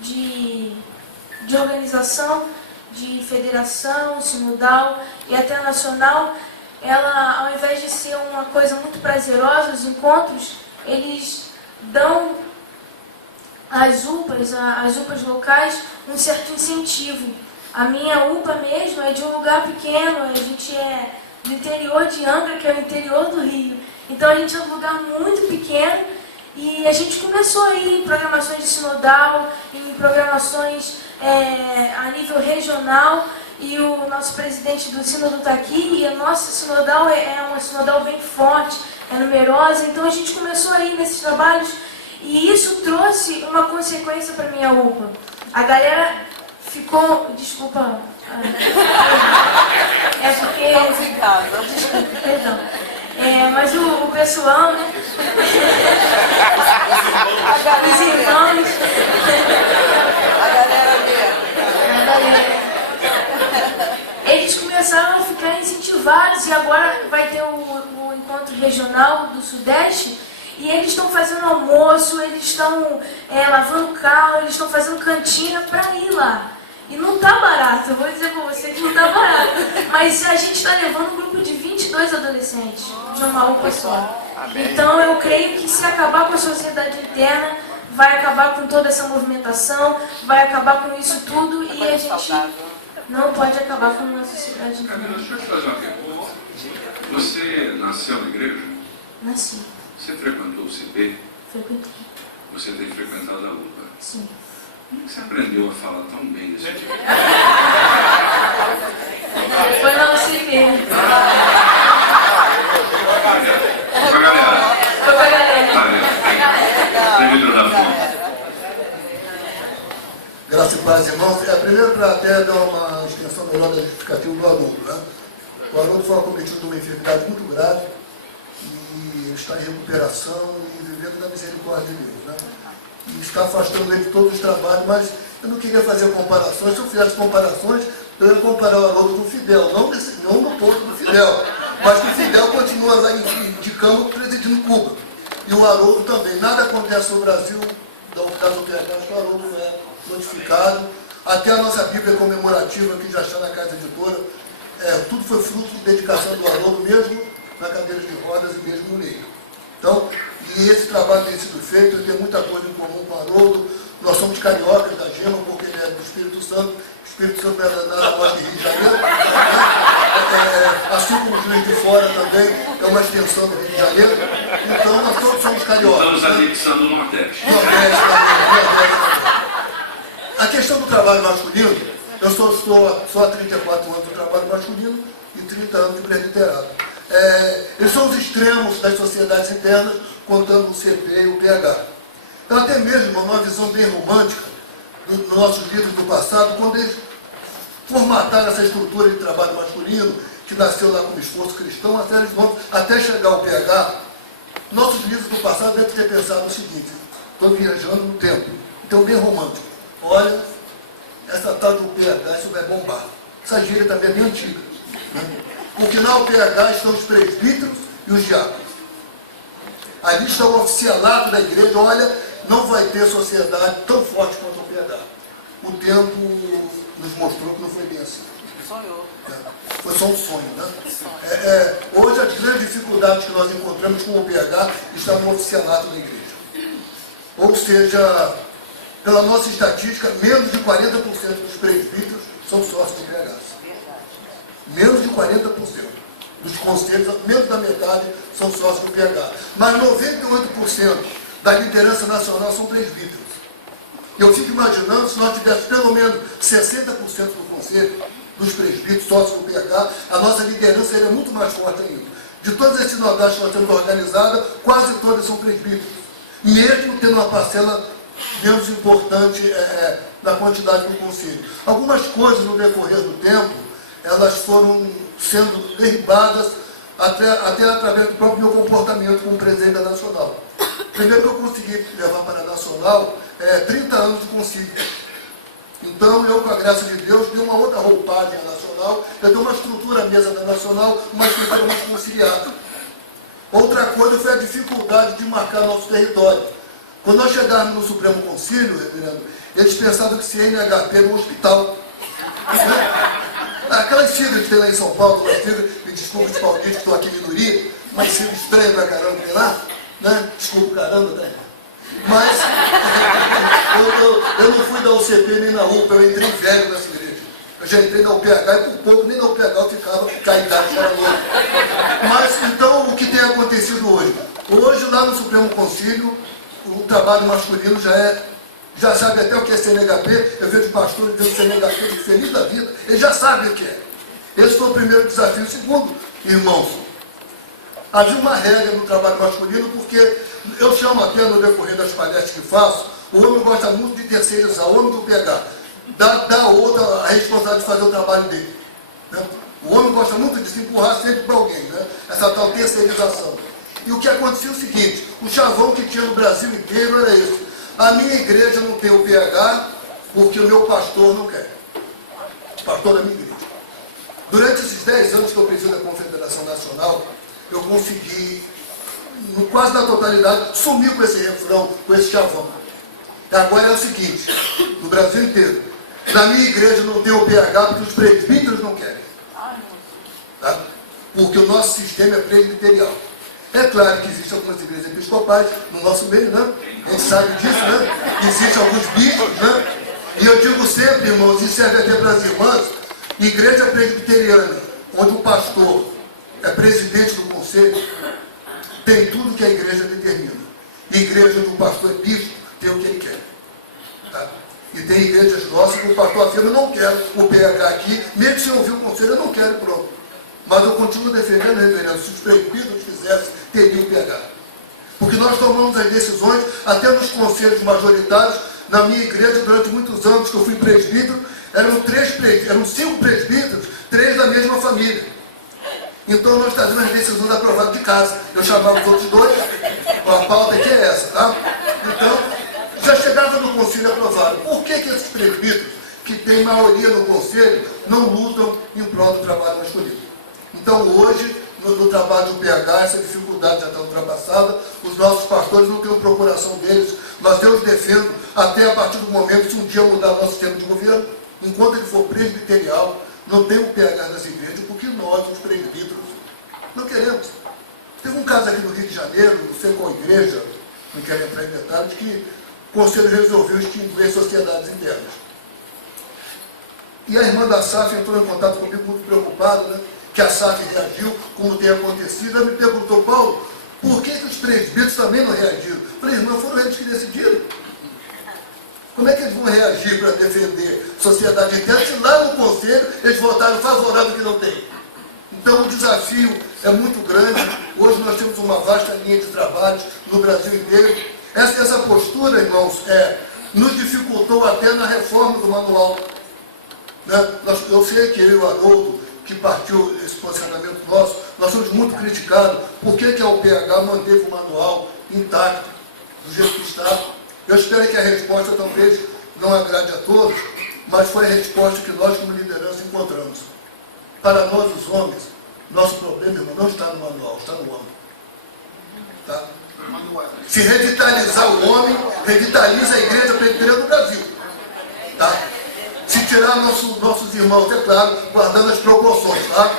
de organização, de federação, sinodal e até nacional, ela, ao invés de ser uma coisa muito prazerosa, os encontros, eles dão às UPAs locais, um certo incentivo. A minha UPA mesmo é de um lugar pequeno, a gente é do interior de Angra, que é o interior do Rio. Então a gente é um lugar muito pequeno e a gente começou a ir em programações de sinodal, em programações a nível regional, e o nosso presidente do sínodo está aqui, e a nossa sinodal é uma sinodal bem forte, é numerosa, então a gente começou a ir nesses trabalhos e isso trouxe uma consequência para a minha UPA. A galera ficou, desculpa, porque... Desculpa, perdão. Mas o pessoal, né? Os irmãos. A galera. Eles começaram a ficar incentivados e agora vai ter o encontro regional do Sudeste e eles estão fazendo almoço, eles estão lavando carro, eles estão fazendo cantina para ir lá. E não está barato, eu vou dizer para você que não está barato. Mas a gente está levando um grupo de 22 adolescentes de uma UPA só. Então eu creio que se acabar com a sociedade interna, vai acabar com toda essa movimentação, vai acabar com isso tudo e a gente não pode acabar com a sociedade interna. Camila, deixa eu te fazer uma pergunta. Você nasceu na igreja? Nasci. Você frequentou o CP? Frequentei. Você tem frequentado a UPA? Sim. Como você aprendeu a falar tão bem desse tipo? Foi na UCP. Foi a galera. Foi pra galera. Valeu. Servidor da fonte. Graças e paz, irmãos. Primeiro, para até dar uma extensão melhor da justificativa do Haroldo, né? O Haroldo foi acometido de uma enfermidade muito grave e está em recuperação e vivendo na misericórdia de Deus, né? E está afastando ele de todos os trabalhos, mas eu não queria fazer comparações. Se eu fizesse comparações, eu ia comparar o Haroldo com o Fidel, não no ponto do Fidel, mas que o Fidel continua lá de campo presidindo Cuba. E o Haroldo também. Nada acontece no Brasil, das UPHs, que o Haroldo não é notificado. Até a nossa Bíblia comemorativa, que já está na Casa Editora, tudo foi fruto de dedicação do Haroldo, mesmo na cadeira de rodas e mesmo no leito. Então, e esse trabalho tem sido feito, eu tenho muita coisa em comum com o Haroldo. Nós somos cariocas da Gema, porque ele é do Espírito Santo. O Espírito Santo é nada mais que Rio de Janeiro. Assim como o Juiz de Fora também é uma extensão do Rio de Janeiro. Então, nós todos somos cariocas. Estamos anexando o Nordeste. Nordeste também. A questão do trabalho masculino, eu sou há 34 anos do trabalho masculino e 30 anos de presbiterado. Eles são os extremos das sociedades internas, contando o CP e o PH. Então, até mesmo uma visão bem romântica dos nossos livros do passado, quando eles formataram essa estrutura de trabalho masculino, que nasceu lá como esforço cristão, até chegar ao PH, nossos livros do passado devem ter pensado o seguinte: estou viajando no tempo, então bem romântico. Olha, essa tal do PH, isso vai bombar. Essa gíria também é bem antiga. Né? Porque lá o PH estão os presbíteros e os diáconos. Ali está o oficialato da igreja. Olha, não vai ter sociedade tão forte quanto o PH. O tempo nos mostrou que não foi bem assim. Sonhou. Foi só um sonho, né? Hoje as grandes dificuldades que nós encontramos com o PH estão no oficialato da igreja. Ou seja, pela nossa estatística, menos de 40% dos presbíteros são sócios do PH. Menos de 40% dos conselhos, menos da metade, são sócios do PH. Mas 98% da liderança nacional são presbíteros. Eu fico imaginando, se nós tivéssemos pelo menos 60% do conselho dos presbíteros sócios do PH, a nossa liderança seria muito mais forte ainda. De todas as sinodais que nós temos organizadas, quase todas são presbíteros, mesmo tendo uma parcela menos importante na quantidade do conselho. Algumas coisas no decorrer do tempo, elas foram sendo derribadas até através do próprio meu comportamento como presidente da Nacional. Primeiro que eu consegui levar para a Nacional 30 anos de concílio. Então, eu, com a graça de Deus, dei uma outra roupagem à Nacional, eu dei uma estrutura à mesa da Nacional, uma estrutura mais conciliada. Outra coisa foi a dificuldade de marcar nosso território. Quando nós chegamos no Supremo Concílio, reverendo, eles pensavam que CNHP era um hospital. Aquelas siglas que tem lá em São Paulo, aquelas siglas, me desculpa os paulistas que estão aqui em Minuri, mas sigla estranha pra caramba que tem lá, né? Desculpa caramba, né? Mas eu não fui da UCP nem na UPA, eu entrei velho nessa igreja. Eu já entrei na UPH e por pouco nem na UPH eu ficava caidado para novo. Mas então o que tem acontecido hoje? Hoje lá no Supremo Concílio, o trabalho masculino já sabe até o que é CNHP. Eu vejo pastores dizendo CNHP de feliz da vida, eles já sabem o que é. Esse foi o primeiro desafio. O segundo, irmãos, havia uma regra no trabalho masculino, porque eu chamo até no decorrer das palestras que faço, o homem gosta muito de terceirizar, o homem do PH, dá outra a responsabilidade de fazer o trabalho dele. Né? O homem gosta muito de se empurrar sempre para alguém, né? Essa tal terceirização. E o que acontecia é o seguinte: o chavão que tinha no Brasil inteiro era esse: a minha igreja não tem o PH porque o meu pastor não quer. O pastor da minha igreja. Durante esses 10 anos que eu presido a Confederação Nacional, eu consegui, quase na totalidade, sumir com esse refrão, com esse chavão. E agora é o seguinte: no Brasil inteiro, na minha igreja não tem o PH porque os presbíteros não querem. Tá? Porque o nosso sistema é presbiterial. É claro que existem algumas igrejas episcopais no nosso meio, né? A gente sabe disso, né? Existem alguns bispos, né? E eu digo sempre, irmãos, e serve até para as irmãs, igreja presbiteriana, onde o pastor é presidente do conselho, tem tudo que a igreja determina. Igreja onde o pastor é bispo, tem o que ele quer. Tá? E tem igrejas nossas que o pastor afirma: não quero o PH aqui, mesmo se eu ouvir o conselho, eu não quero, pronto. Mas eu continuo defendendo, reverendo, se os presbíteros quisessem, teriam o PH. Porque nós tomamos as decisões, até nos conselhos majoritários. Na minha igreja, durante muitos anos que eu fui presbítero, eram 5 presbíteros, 3 da mesma família. Então nós trazíamos as decisões aprovadas de casa. Eu chamava os outros 2, a pauta aqui é essa, tá? Então, já chegava no conselho aprovado. Por que esses presbíteros, que têm maioria no conselho, não lutam em prol do trabalho masculino? Então hoje, no trabalho do PH, essa dificuldade já está ultrapassada. Os nossos pastores não têm procuração deles, mas eu os defendo até a partir do momento, se um dia mudar nosso sistema de governo, enquanto ele for presbiterial, não tem o PH das igrejas, porque nós, os presbíteros, não queremos. Teve um caso aqui no Rio de Janeiro, não sei qual igreja, não quero entrar em detalhes, que o conselho resolveu extinguir as sociedades internas. E a irmã da SAF entrou em contato comigo muito preocupada, né? Que a SAF reagiu, como tem acontecido. Ela me perguntou: Paulo, por que os presbíteros também não reagiram? Eu falei: irmão, foram eles que decidiram. Como é que eles vão reagir para defender sociedade interna se lá no Conselho eles votaram favorável que não tem? Então o desafio é muito grande. Hoje nós temos uma vasta linha de trabalhos no Brasil inteiro. Essa postura, irmãos, nos dificultou até na reforma do manual. Né? Eu sei que eu e o Haroldo, que partiu esse posicionamento nosso, nós somos muito criticados. Por que a UPH manteve o manual intacto, do jeito que está? Eu espero que a resposta talvez não agrade a todos, mas foi a resposta que nós, como liderança, encontramos. Para nós, os homens, nosso problema, irmão, não está no manual, está no homem. Tá? Se revitalizar o homem, revitaliza a igreja presbiteriana do Brasil. Tá? Se tirar nossos irmãos, é claro, guardando as proporções, tá?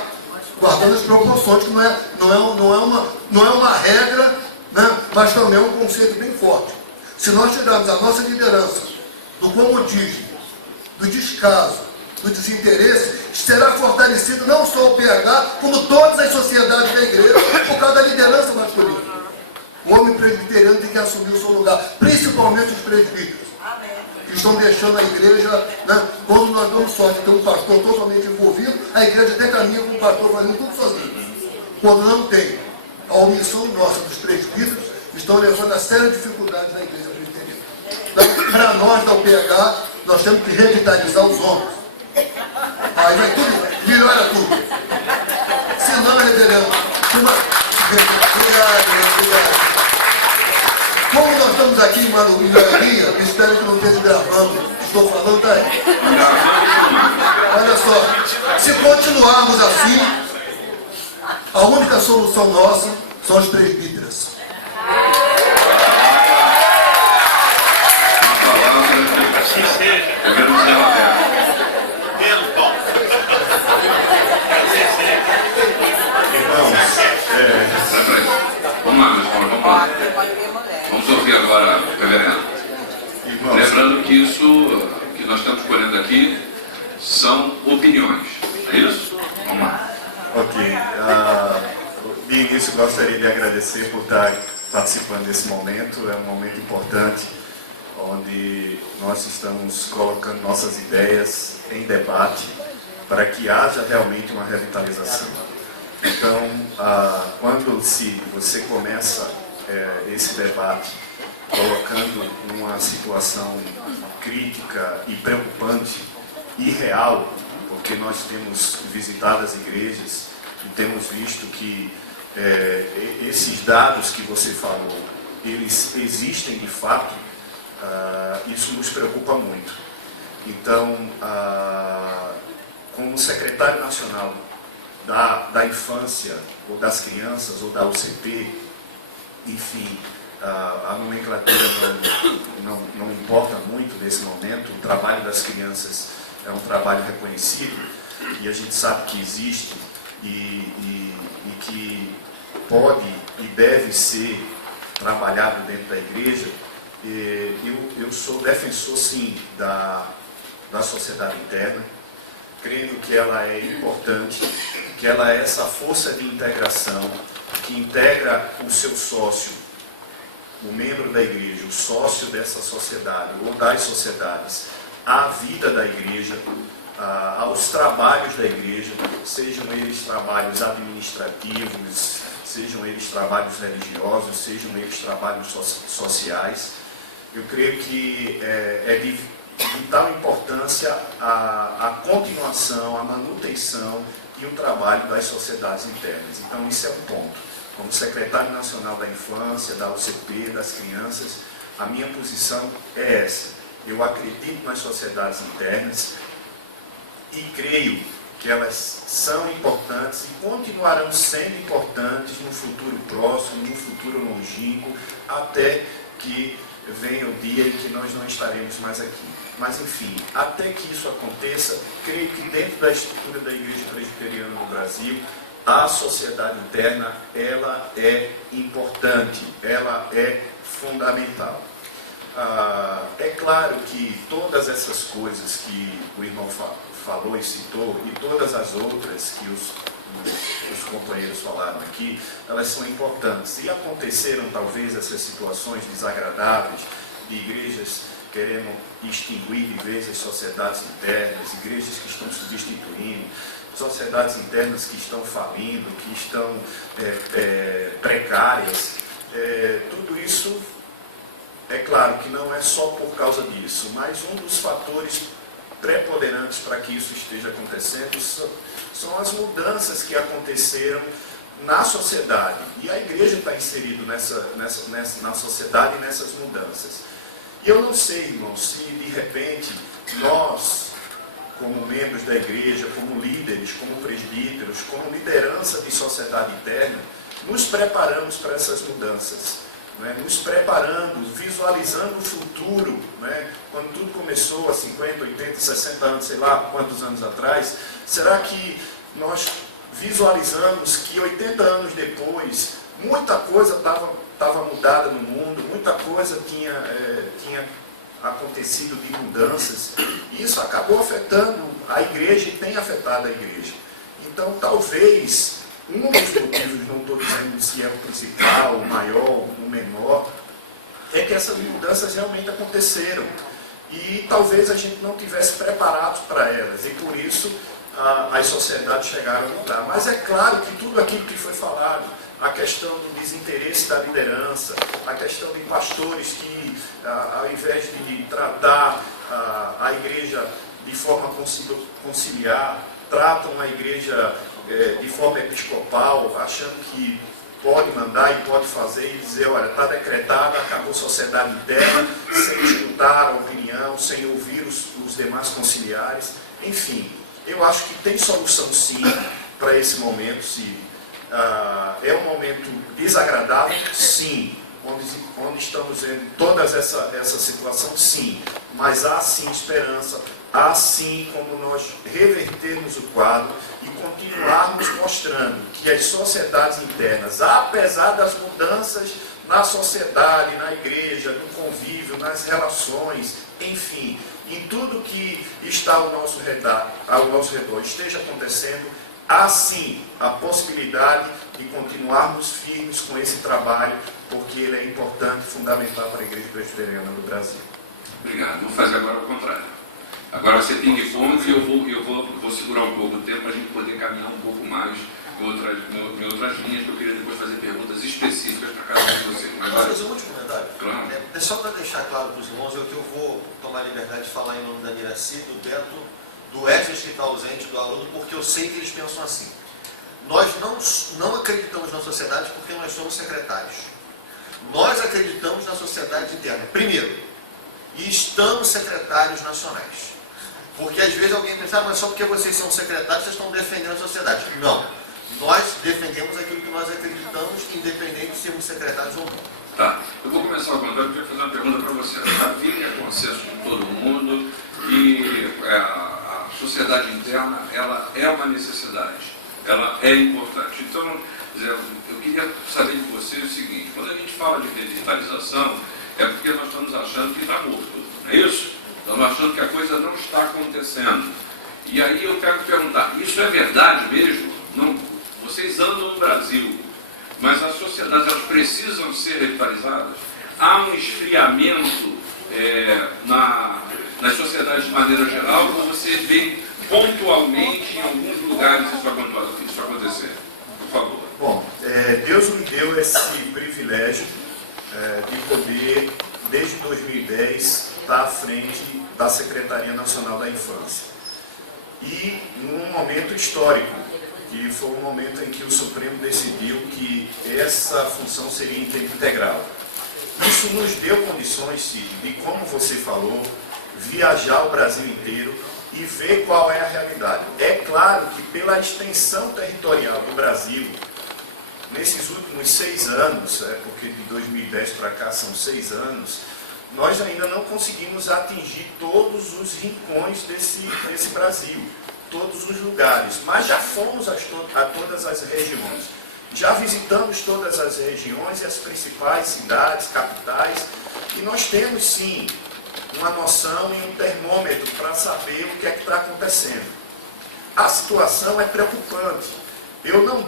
Guardando as proporções, que não é uma regra, né? Mas também é um conceito bem forte. Se nós tirarmos a nossa liderança do comodismo, do descaso, do desinteresse, será fortalecido não só o PH, como todas as sociedades da igreja, por causa da liderança masculina. O homem presbiteriano tem que assumir o seu lugar, principalmente os presbíteros, que estão deixando a igreja, né? Quando nós damos sorte de ter um pastor totalmente envolvido, a igreja até caminha com o pastor fazendo tudo sozinho. Quando não tem, a omissão nossa dos presbíteros estão levando a sérias dificuldades na igreja presbiteriana. Então, para nós da UPH, nós temos que revitalizar os homens. Aí vai tudo, melhora tudo. Se não, reverendo, obrigado. Como nós estamos aqui em maioria, espero que não esteja gravando, estou falando daí. Olha só, se continuarmos assim, a única solução nossa são as presbíteras. Vamos ouvir agora, reverendo. Lembrando que isso que nós estamos colhendo aqui são opiniões. É isso? Vamos lá. Ok. De início, gostaria de agradecer por estar participando desse momento. É um momento importante, onde nós estamos colocando nossas ideias em debate para que haja realmente uma revitalização. Então, quando você começa esse debate colocando uma situação crítica e preocupante e real, porque nós temos visitado as igrejas e temos visto que esses dados que você falou, eles existem de fato, isso nos preocupa muito. Então, como secretário nacional da infância, ou das crianças, ou da UCP, enfim, a nomenclatura não importa muito nesse momento. O trabalho das crianças é um trabalho reconhecido, e a gente sabe que existe, e que pode e deve ser trabalhado dentro da igreja. Eu sou defensor, sim, da sociedade interna, crendo que ela é importante, que ela é essa força de integração que integra o seu sócio, o membro da igreja, o sócio dessa sociedade ou das sociedades, à vida da igreja, aos trabalhos da igreja, sejam eles trabalhos administrativos, sejam eles trabalhos religiosos, sejam eles trabalhos sociais. Eu creio que é de vital importância a continuação, a manutenção e o trabalho das sociedades internas. Então, isso é um ponto. Como secretário nacional da infância, da UCP, das crianças, a minha posição é essa. Eu acredito nas sociedades internas e creio que elas são importantes e continuarão sendo importantes no futuro próximo, no futuro longínquo, até que venha o dia em que nós não estaremos mais aqui. Mas, enfim, até que isso aconteça, creio que dentro da estrutura da Igreja Presbiteriana do Brasil, a sociedade interna, ela é importante, ela é fundamental. É claro que todas essas coisas que o irmão falou e citou, e todas as outras que os companheiros falaram aqui, elas são importantes. E aconteceram talvez essas situações desagradáveis de igrejas querendo extinguir de vez as sociedades internas, igrejas que estão substituindo, sociedades internas que estão falindo, que estão precárias. Tudo isso, é claro que não é só por causa disso, mas um dos fatores preponderantes para que isso esteja acontecendo são as mudanças que aconteceram na sociedade. E a igreja está inserida na sociedade e nessas mudanças. E eu não sei, irmãos, se de repente nós, como membros da igreja, como líderes, como presbíteros, como liderança de sociedade interna, nos preparamos para essas mudanças, né? Nos preparando, visualizando o futuro, né? Quando tudo começou há 50, 80, 60 anos, sei lá quantos anos atrás, será que nós visualizamos que 80 anos depois, muita coisa estava mudada no mundo, muita coisa tinha acontecido de mudanças, e isso acabou afetando a igreja e tem afetado a igreja. Então, talvez, um dos motivos, não estou dizendo se é o principal, o maior, o menor, é que essas mudanças realmente aconteceram. E talvez a gente não tivesse preparado para elas, e por isso as sociedades chegaram a mudar. Mas é claro que tudo aquilo que foi falado, a questão do desinteresse da liderança, a questão de pastores que, ao invés de tratar a igreja de forma conciliar, tratam a igreja de forma episcopal, achando que pode mandar e pode fazer e dizer, olha, está decretado, acabou a sociedade interna, sem escutar a opinião, sem ouvir os demais conciliares. Enfim, eu acho que tem solução sim para esse momento, Cid. É um momento desagradável, sim, onde estamos vendo toda essa situação, sim, mas há sim esperança, há sim como nós revertermos o quadro e continuarmos mostrando que as sociedades internas, apesar das mudanças na sociedade, na igreja, no convívio, nas relações, enfim, em tudo que está ao nosso redor esteja acontecendo, há sim a possibilidade de continuarmos firmes com esse trabalho, porque ele é importante e fundamental para a Igreja Presbiteriana do Brasil. Obrigado. Vou fazer agora o contrário. Agora você tem de ponto e eu vou segurar um pouco o tempo para a gente poder caminhar um pouco mais em outras linhas, que eu queria depois fazer perguntas específicas para cada um de vocês. Mas Posso fazer um último comentário? Claro. Só para deixar claro para os irmãos, que eu vou tomar a liberdade de falar em nome da Miraci, do Beto, do Edson que está ausente, do aluno, porque eu sei que eles pensam assim. Nós não acreditamos na sociedade porque nós somos secretários. Nós acreditamos na sociedade interna, primeiro, e estamos secretários nacionais. Porque às vezes alguém pensa, mas só porque vocês são secretários, vocês estão defendendo a sociedade. Não. Nós defendemos aquilo que nós acreditamos, independente de sermos secretários ou não. Tá, eu vou começar o contrário, eu queria fazer uma pergunta para você. Havia consenso com todo mundo e a sociedade interna, ela é uma necessidade, ela é importante. Então, eu queria saber de você o seguinte, quando a gente fala de digitalização, é porque nós estamos achando que está morto, não é isso? Estamos achando que a coisa não está acontecendo. E aí eu quero perguntar, isso é verdade mesmo? Não, vocês andam no Brasil, mas as sociedades elas precisam ser revitalizadas? Há um esfriamento nas sociedades de maneira geral, ou você vê pontualmente em alguns lugares isso acontecer? Por favor. Bom, Deus me deu esse privilégio de poder, desde 2010, estar à frente da Secretaria Nacional da Infância. E num momento histórico, que foi o momento em que o Supremo decidiu que essa função seria em tempo integral. Isso nos deu condições, Cid, de, como você falou, viajar o Brasil inteiro e ver qual é a realidade. É claro que pela extensão territorial do Brasil, nesses últimos 6 anos, porque de 2010 para cá são 6 anos, nós ainda não conseguimos atingir todos os rincões desse Brasil, todos os lugares, mas já fomos a todas as regiões. Já visitamos todas as regiões e as principais cidades, capitais, e nós temos sim uma noção e um termômetro para saber o que é que está acontecendo. A situação é preocupante. Eu não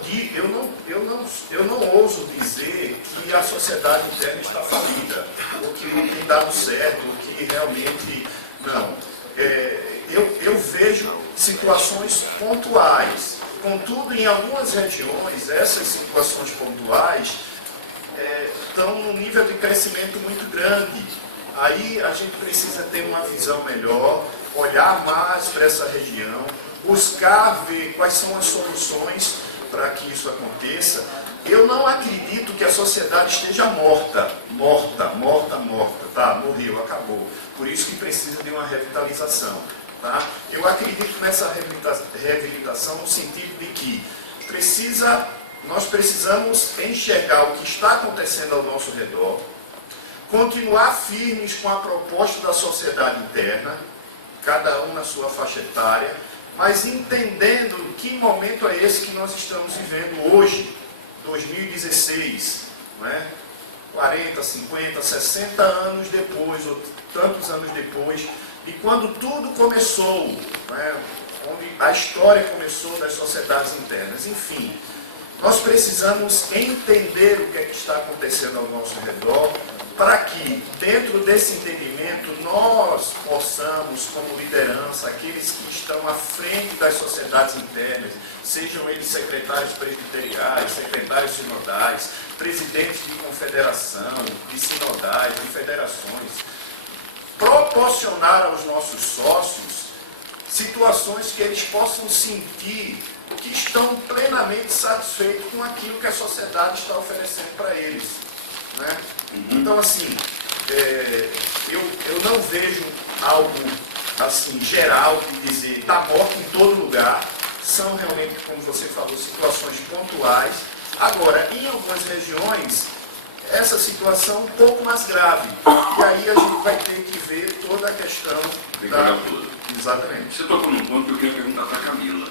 ouso dizer que a sociedade interna está falida, ou que não tem dado certo, ou que que realmente não. Eu vejo situações pontuais. Contudo, em algumas regiões, essas situações pontuais estão num nível de crescimento muito grande. Aí a gente precisa ter uma visão melhor, olhar mais para essa região, buscar ver quais são as soluções para que isso aconteça. Eu não acredito que a sociedade esteja morta, tá? Morreu, acabou. Por isso que precisa de uma revitalização, tá? Eu acredito nessa reabilitação no sentido de que nós precisamos enxergar o que está acontecendo ao nosso redor, continuar firmes com a proposta da sociedade interna, cada um na sua faixa etária, mas entendendo que momento é esse que nós estamos vivendo hoje, 2016, não é? 40, 50, 60 anos depois, ou tantos anos depois, de quando tudo começou, não é? Onde a história começou das sociedades internas. Enfim, nós precisamos entender o que é que está acontecendo ao nosso redor, para que, dentro desse entendimento, nós possamos, como liderança, aqueles que estão à frente das sociedades internas, sejam eles secretários presbiteriais, secretários sinodais, presidentes de confederação, de sinodais, de federações, proporcionar aos nossos sócios situações que eles possam sentir que estão plenamente satisfeitos com aquilo que a sociedade está oferecendo para eles, né? Então, assim, eu não vejo algo assim geral de dizer está morto em todo lugar. São realmente, como você falou, situações pontuais. Agora, em algumas regiões, essa situação é um pouco mais grave. E aí a gente vai ter que ver toda a questão da... Exatamente. Você tocou num ponto que eu queria perguntar para a Camila,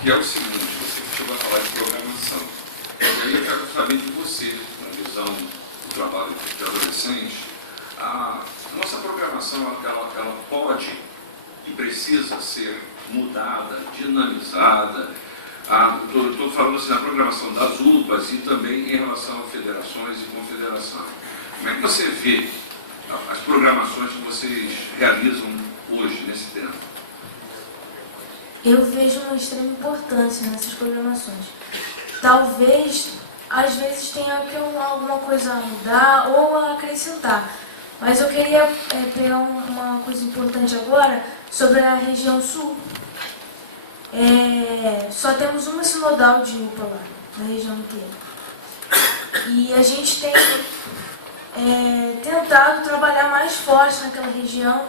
que é o seguinte: você chegou a falar de programação. E aí eu quero saber de você, na visão do trabalho de adolescente, a nossa programação, ela pode e precisa ser mudada, dinamizada. Estou falando assim, na programação das UPAs e também em relação a federações e confederação. Como é que você vê as programações que vocês realizam hoje, nesse tempo? Eu vejo uma extrema importância nessas programações. Talvez, às vezes, tenha alguma coisa a mudar ou a acrescentar. Mas eu queria pegar uma coisa importante agora sobre a região sul. Só temos uma sinodal de UPA lá, na região inteira. E a gente tem tentado trabalhar mais forte naquela região.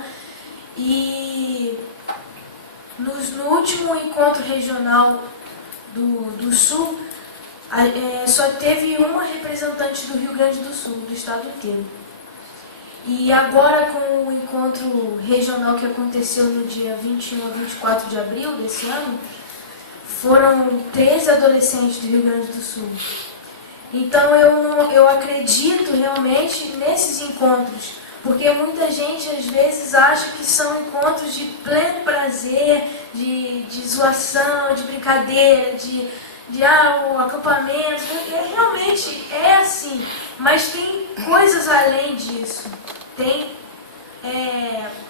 E no último encontro regional do Sul, só teve uma representante do Rio Grande do Sul, do estado inteiro. E agora, com o encontro regional que aconteceu no dia 21 a 24 de abril desse ano, foram 13 adolescentes do Rio Grande do Sul. Então eu acredito realmente nesses encontros, porque muita gente às vezes acha que são encontros de pleno prazer, de zoação, de brincadeira, o acampamento. Realmente é assim, mas tem coisas além disso.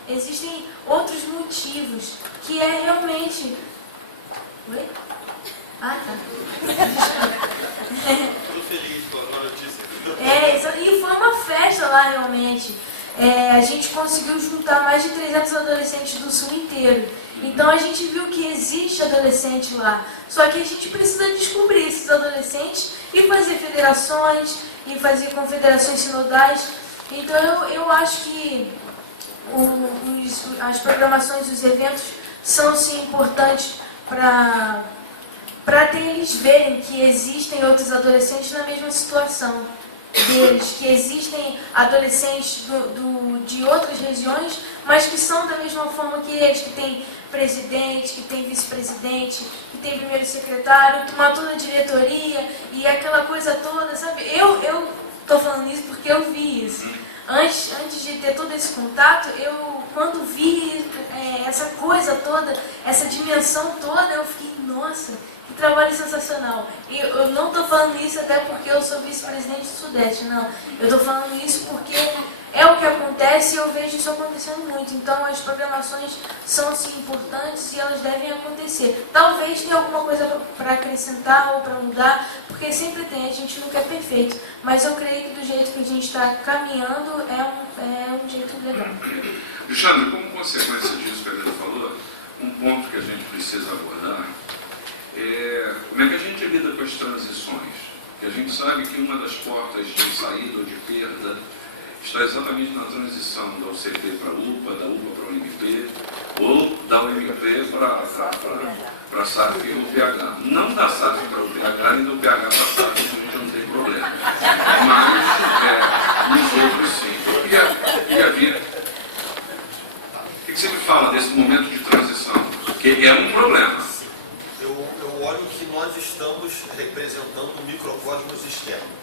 Existem outros motivos, que é realmente... Oi? Ah, tá. Estou feliz com a notícia. E foi uma festa lá, realmente. A gente conseguiu juntar mais de 300 adolescentes do Sul inteiro. Então a gente viu que existe adolescente lá. Só que a gente precisa descobrir esses adolescentes e fazer federações, e fazer confederações sinodais. Então eu acho que as programações, os eventos são sim importantes para eles verem que existem outros adolescentes na mesma situação deles, que existem adolescentes de outras regiões, mas que são da mesma forma que eles, que tem presidente, que tem vice-presidente, que tem primeiro secretário, uma toda a diretoria e aquela coisa toda, sabe? Eu estou falando isso porque eu vi isso. Antes de ter todo esse contato, quando vi essa coisa toda, essa dimensão toda, eu fiquei, nossa, que trabalho sensacional. E eu não estou falando isso até porque eu sou vice-presidente do Sudeste, não. Eu estou falando isso porque é o que acontece e eu vejo isso acontecendo muito. Então as programações são assim, importantes e elas devem acontecer. Talvez tenha alguma coisa para acrescentar ou para mudar, porque sempre tem, a gente nunca é perfeito. Mas eu creio que do jeito que a gente está caminhando é um jeito legal. Alexandre, como consequência disso que a gente falou, um ponto que a gente precisa abordar é como é que a gente lida com as transições. Porque a gente sabe que uma das portas de saída ou de perda está exatamente na transição da UCP para a UPA, da UPA para o UMP, ou da UMP para a SAF e o PH. Não da SAF para o PH, nem do PH para a SAF, isso a gente não tem problema. Mas, nos outros sim. Eu queria ver. O que você me fala desse momento de transição? Que é um problema. Eu olho que nós estamos representando um microcosmos externo.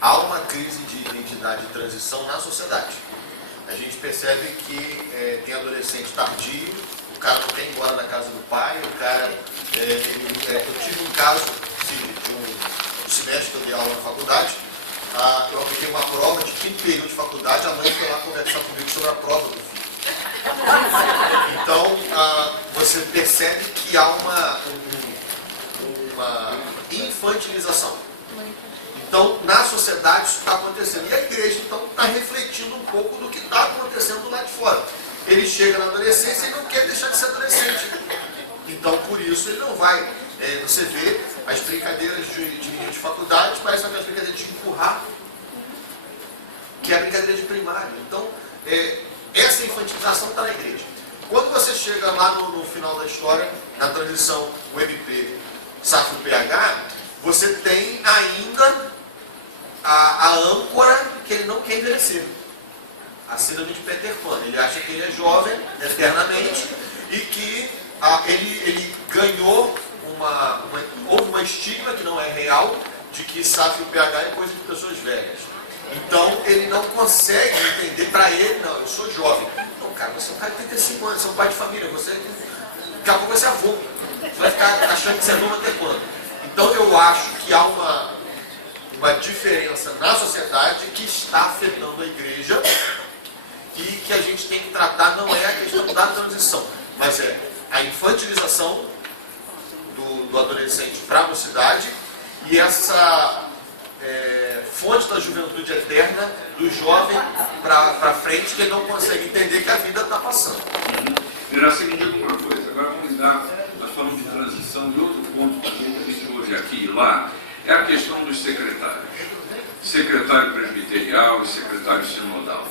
Há uma crise de identidade e transição na sociedade. A gente percebe que tem adolescente tardio, o cara não quer ir embora da casa do pai, o cara... eu tive um caso de um semestre que eu dei aula na faculdade, eu apliquei uma prova de 5º período de faculdade, a mãe foi lá conversar comigo sobre a prova do filho. Então, você percebe que há uma infantilização. Então, na sociedade isso está acontecendo. E a igreja, então, está refletindo um pouco do que está acontecendo lá de fora. Ele chega na adolescência e não quer deixar de ser adolescente. Então, por isso, ele não vai. Você vê as brincadeiras de menino de faculdade, parecem aquelas brincadeiras de empurrar, que é a brincadeira de primário. Então, essa infantilização está na igreja. Quando você chega lá no final da história, na transição UMP, SAF e PH, você tem ainda a âncora que ele não quer envelhecer. A síndrome de Peter Pan. Ele acha que ele é jovem eternamente e que ele ganhou houve uma estigma que não é real de que SAF e PH é coisa de pessoas velhas. Então ele não consegue entender, para ele, não, eu sou jovem. Não, cara, você é um cara de 35 anos, você é um pai de família, daqui a pouco você é avô. Você vai ficar achando que você é novo até quando? Então eu acho que há uma diferença na sociedade que está afetando a igreja e que a gente tem que tratar, não é a questão da transição, mas é a infantilização do adolescente para a mocidade e essa fonte da juventude eterna do jovem para frente, que ele não consegue entender que a vida está passando. Iraci, me diga uma coisa, agora vamos lidar, nós falamos de transição e outro ponto também que a gente ouve aqui e lá é a questão dos secretários. Secretário presbiterial e secretário sinodal.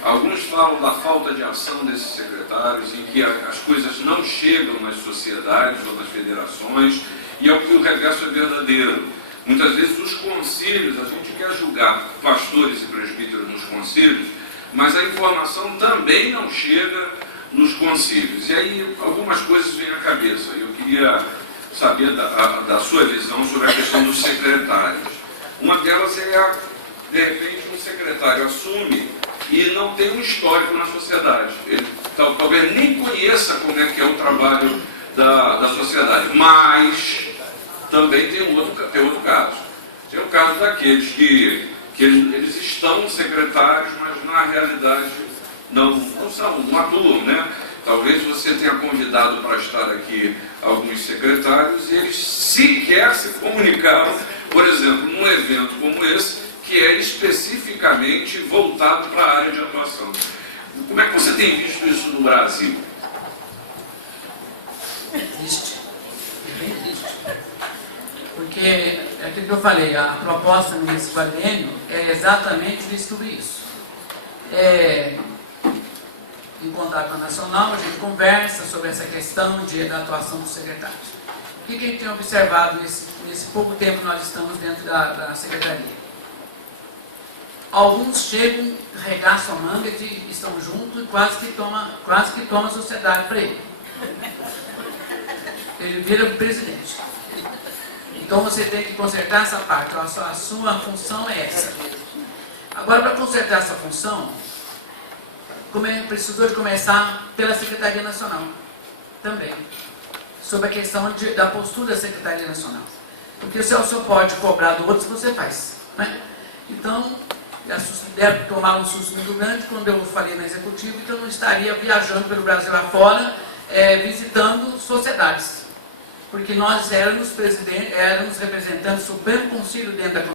Alguns falam da falta de ação desses secretários, em que as coisas não chegam nas sociedades ou nas federações, e ao que o reverso é verdadeiro. Muitas vezes os concílios, a gente quer julgar pastores e presbíteros nos concílios, mas a informação também não chega nos concílios. E aí algumas coisas vêm à cabeça. Eu queria saber da sua visão sobre a questão dos secretários. Uma delas é, de repente, um secretário assume e não tem um histórico na sociedade. Ele talvez nem conheça como é que é o trabalho da sociedade, mas também tem outro caso. Tem o caso daqueles que eles estão secretários, mas na realidade não atuam, né? Talvez você tenha convidado para estar aqui alguns secretários e eles sequer se comunicaram, por exemplo, num evento como esse, que é especificamente voltado para a área de atuação. Como é que você tem visto isso no Brasil? Triste. Bem triste. Porque, é aquilo que eu falei, a proposta nesse quadriênio é exatamente descobrir isso. Em contato com a Nacional, a gente conversa sobre essa questão da atuação dos secretários. O que a gente tem observado nesse pouco tempo que nós estamos dentro da secretaria? Alguns chegam, regaçam a manga, estão juntos e quase que toma a sociedade para ele. Ele vira presidente. Então você tem que consertar essa parte. A sua função é essa. Agora, para consertar essa função, precisou de começar pela Secretaria Nacional também, sobre a questão da postura da Secretaria Nacional. Porque o senhor pode cobrar do outro se você faz, né? Então, deve tomar um susto muito grande quando eu falei na executiva que eu não estaria viajando pelo Brasil afora, visitando sociedades. Porque nós éramos representantes do Supremo Conselho dentro da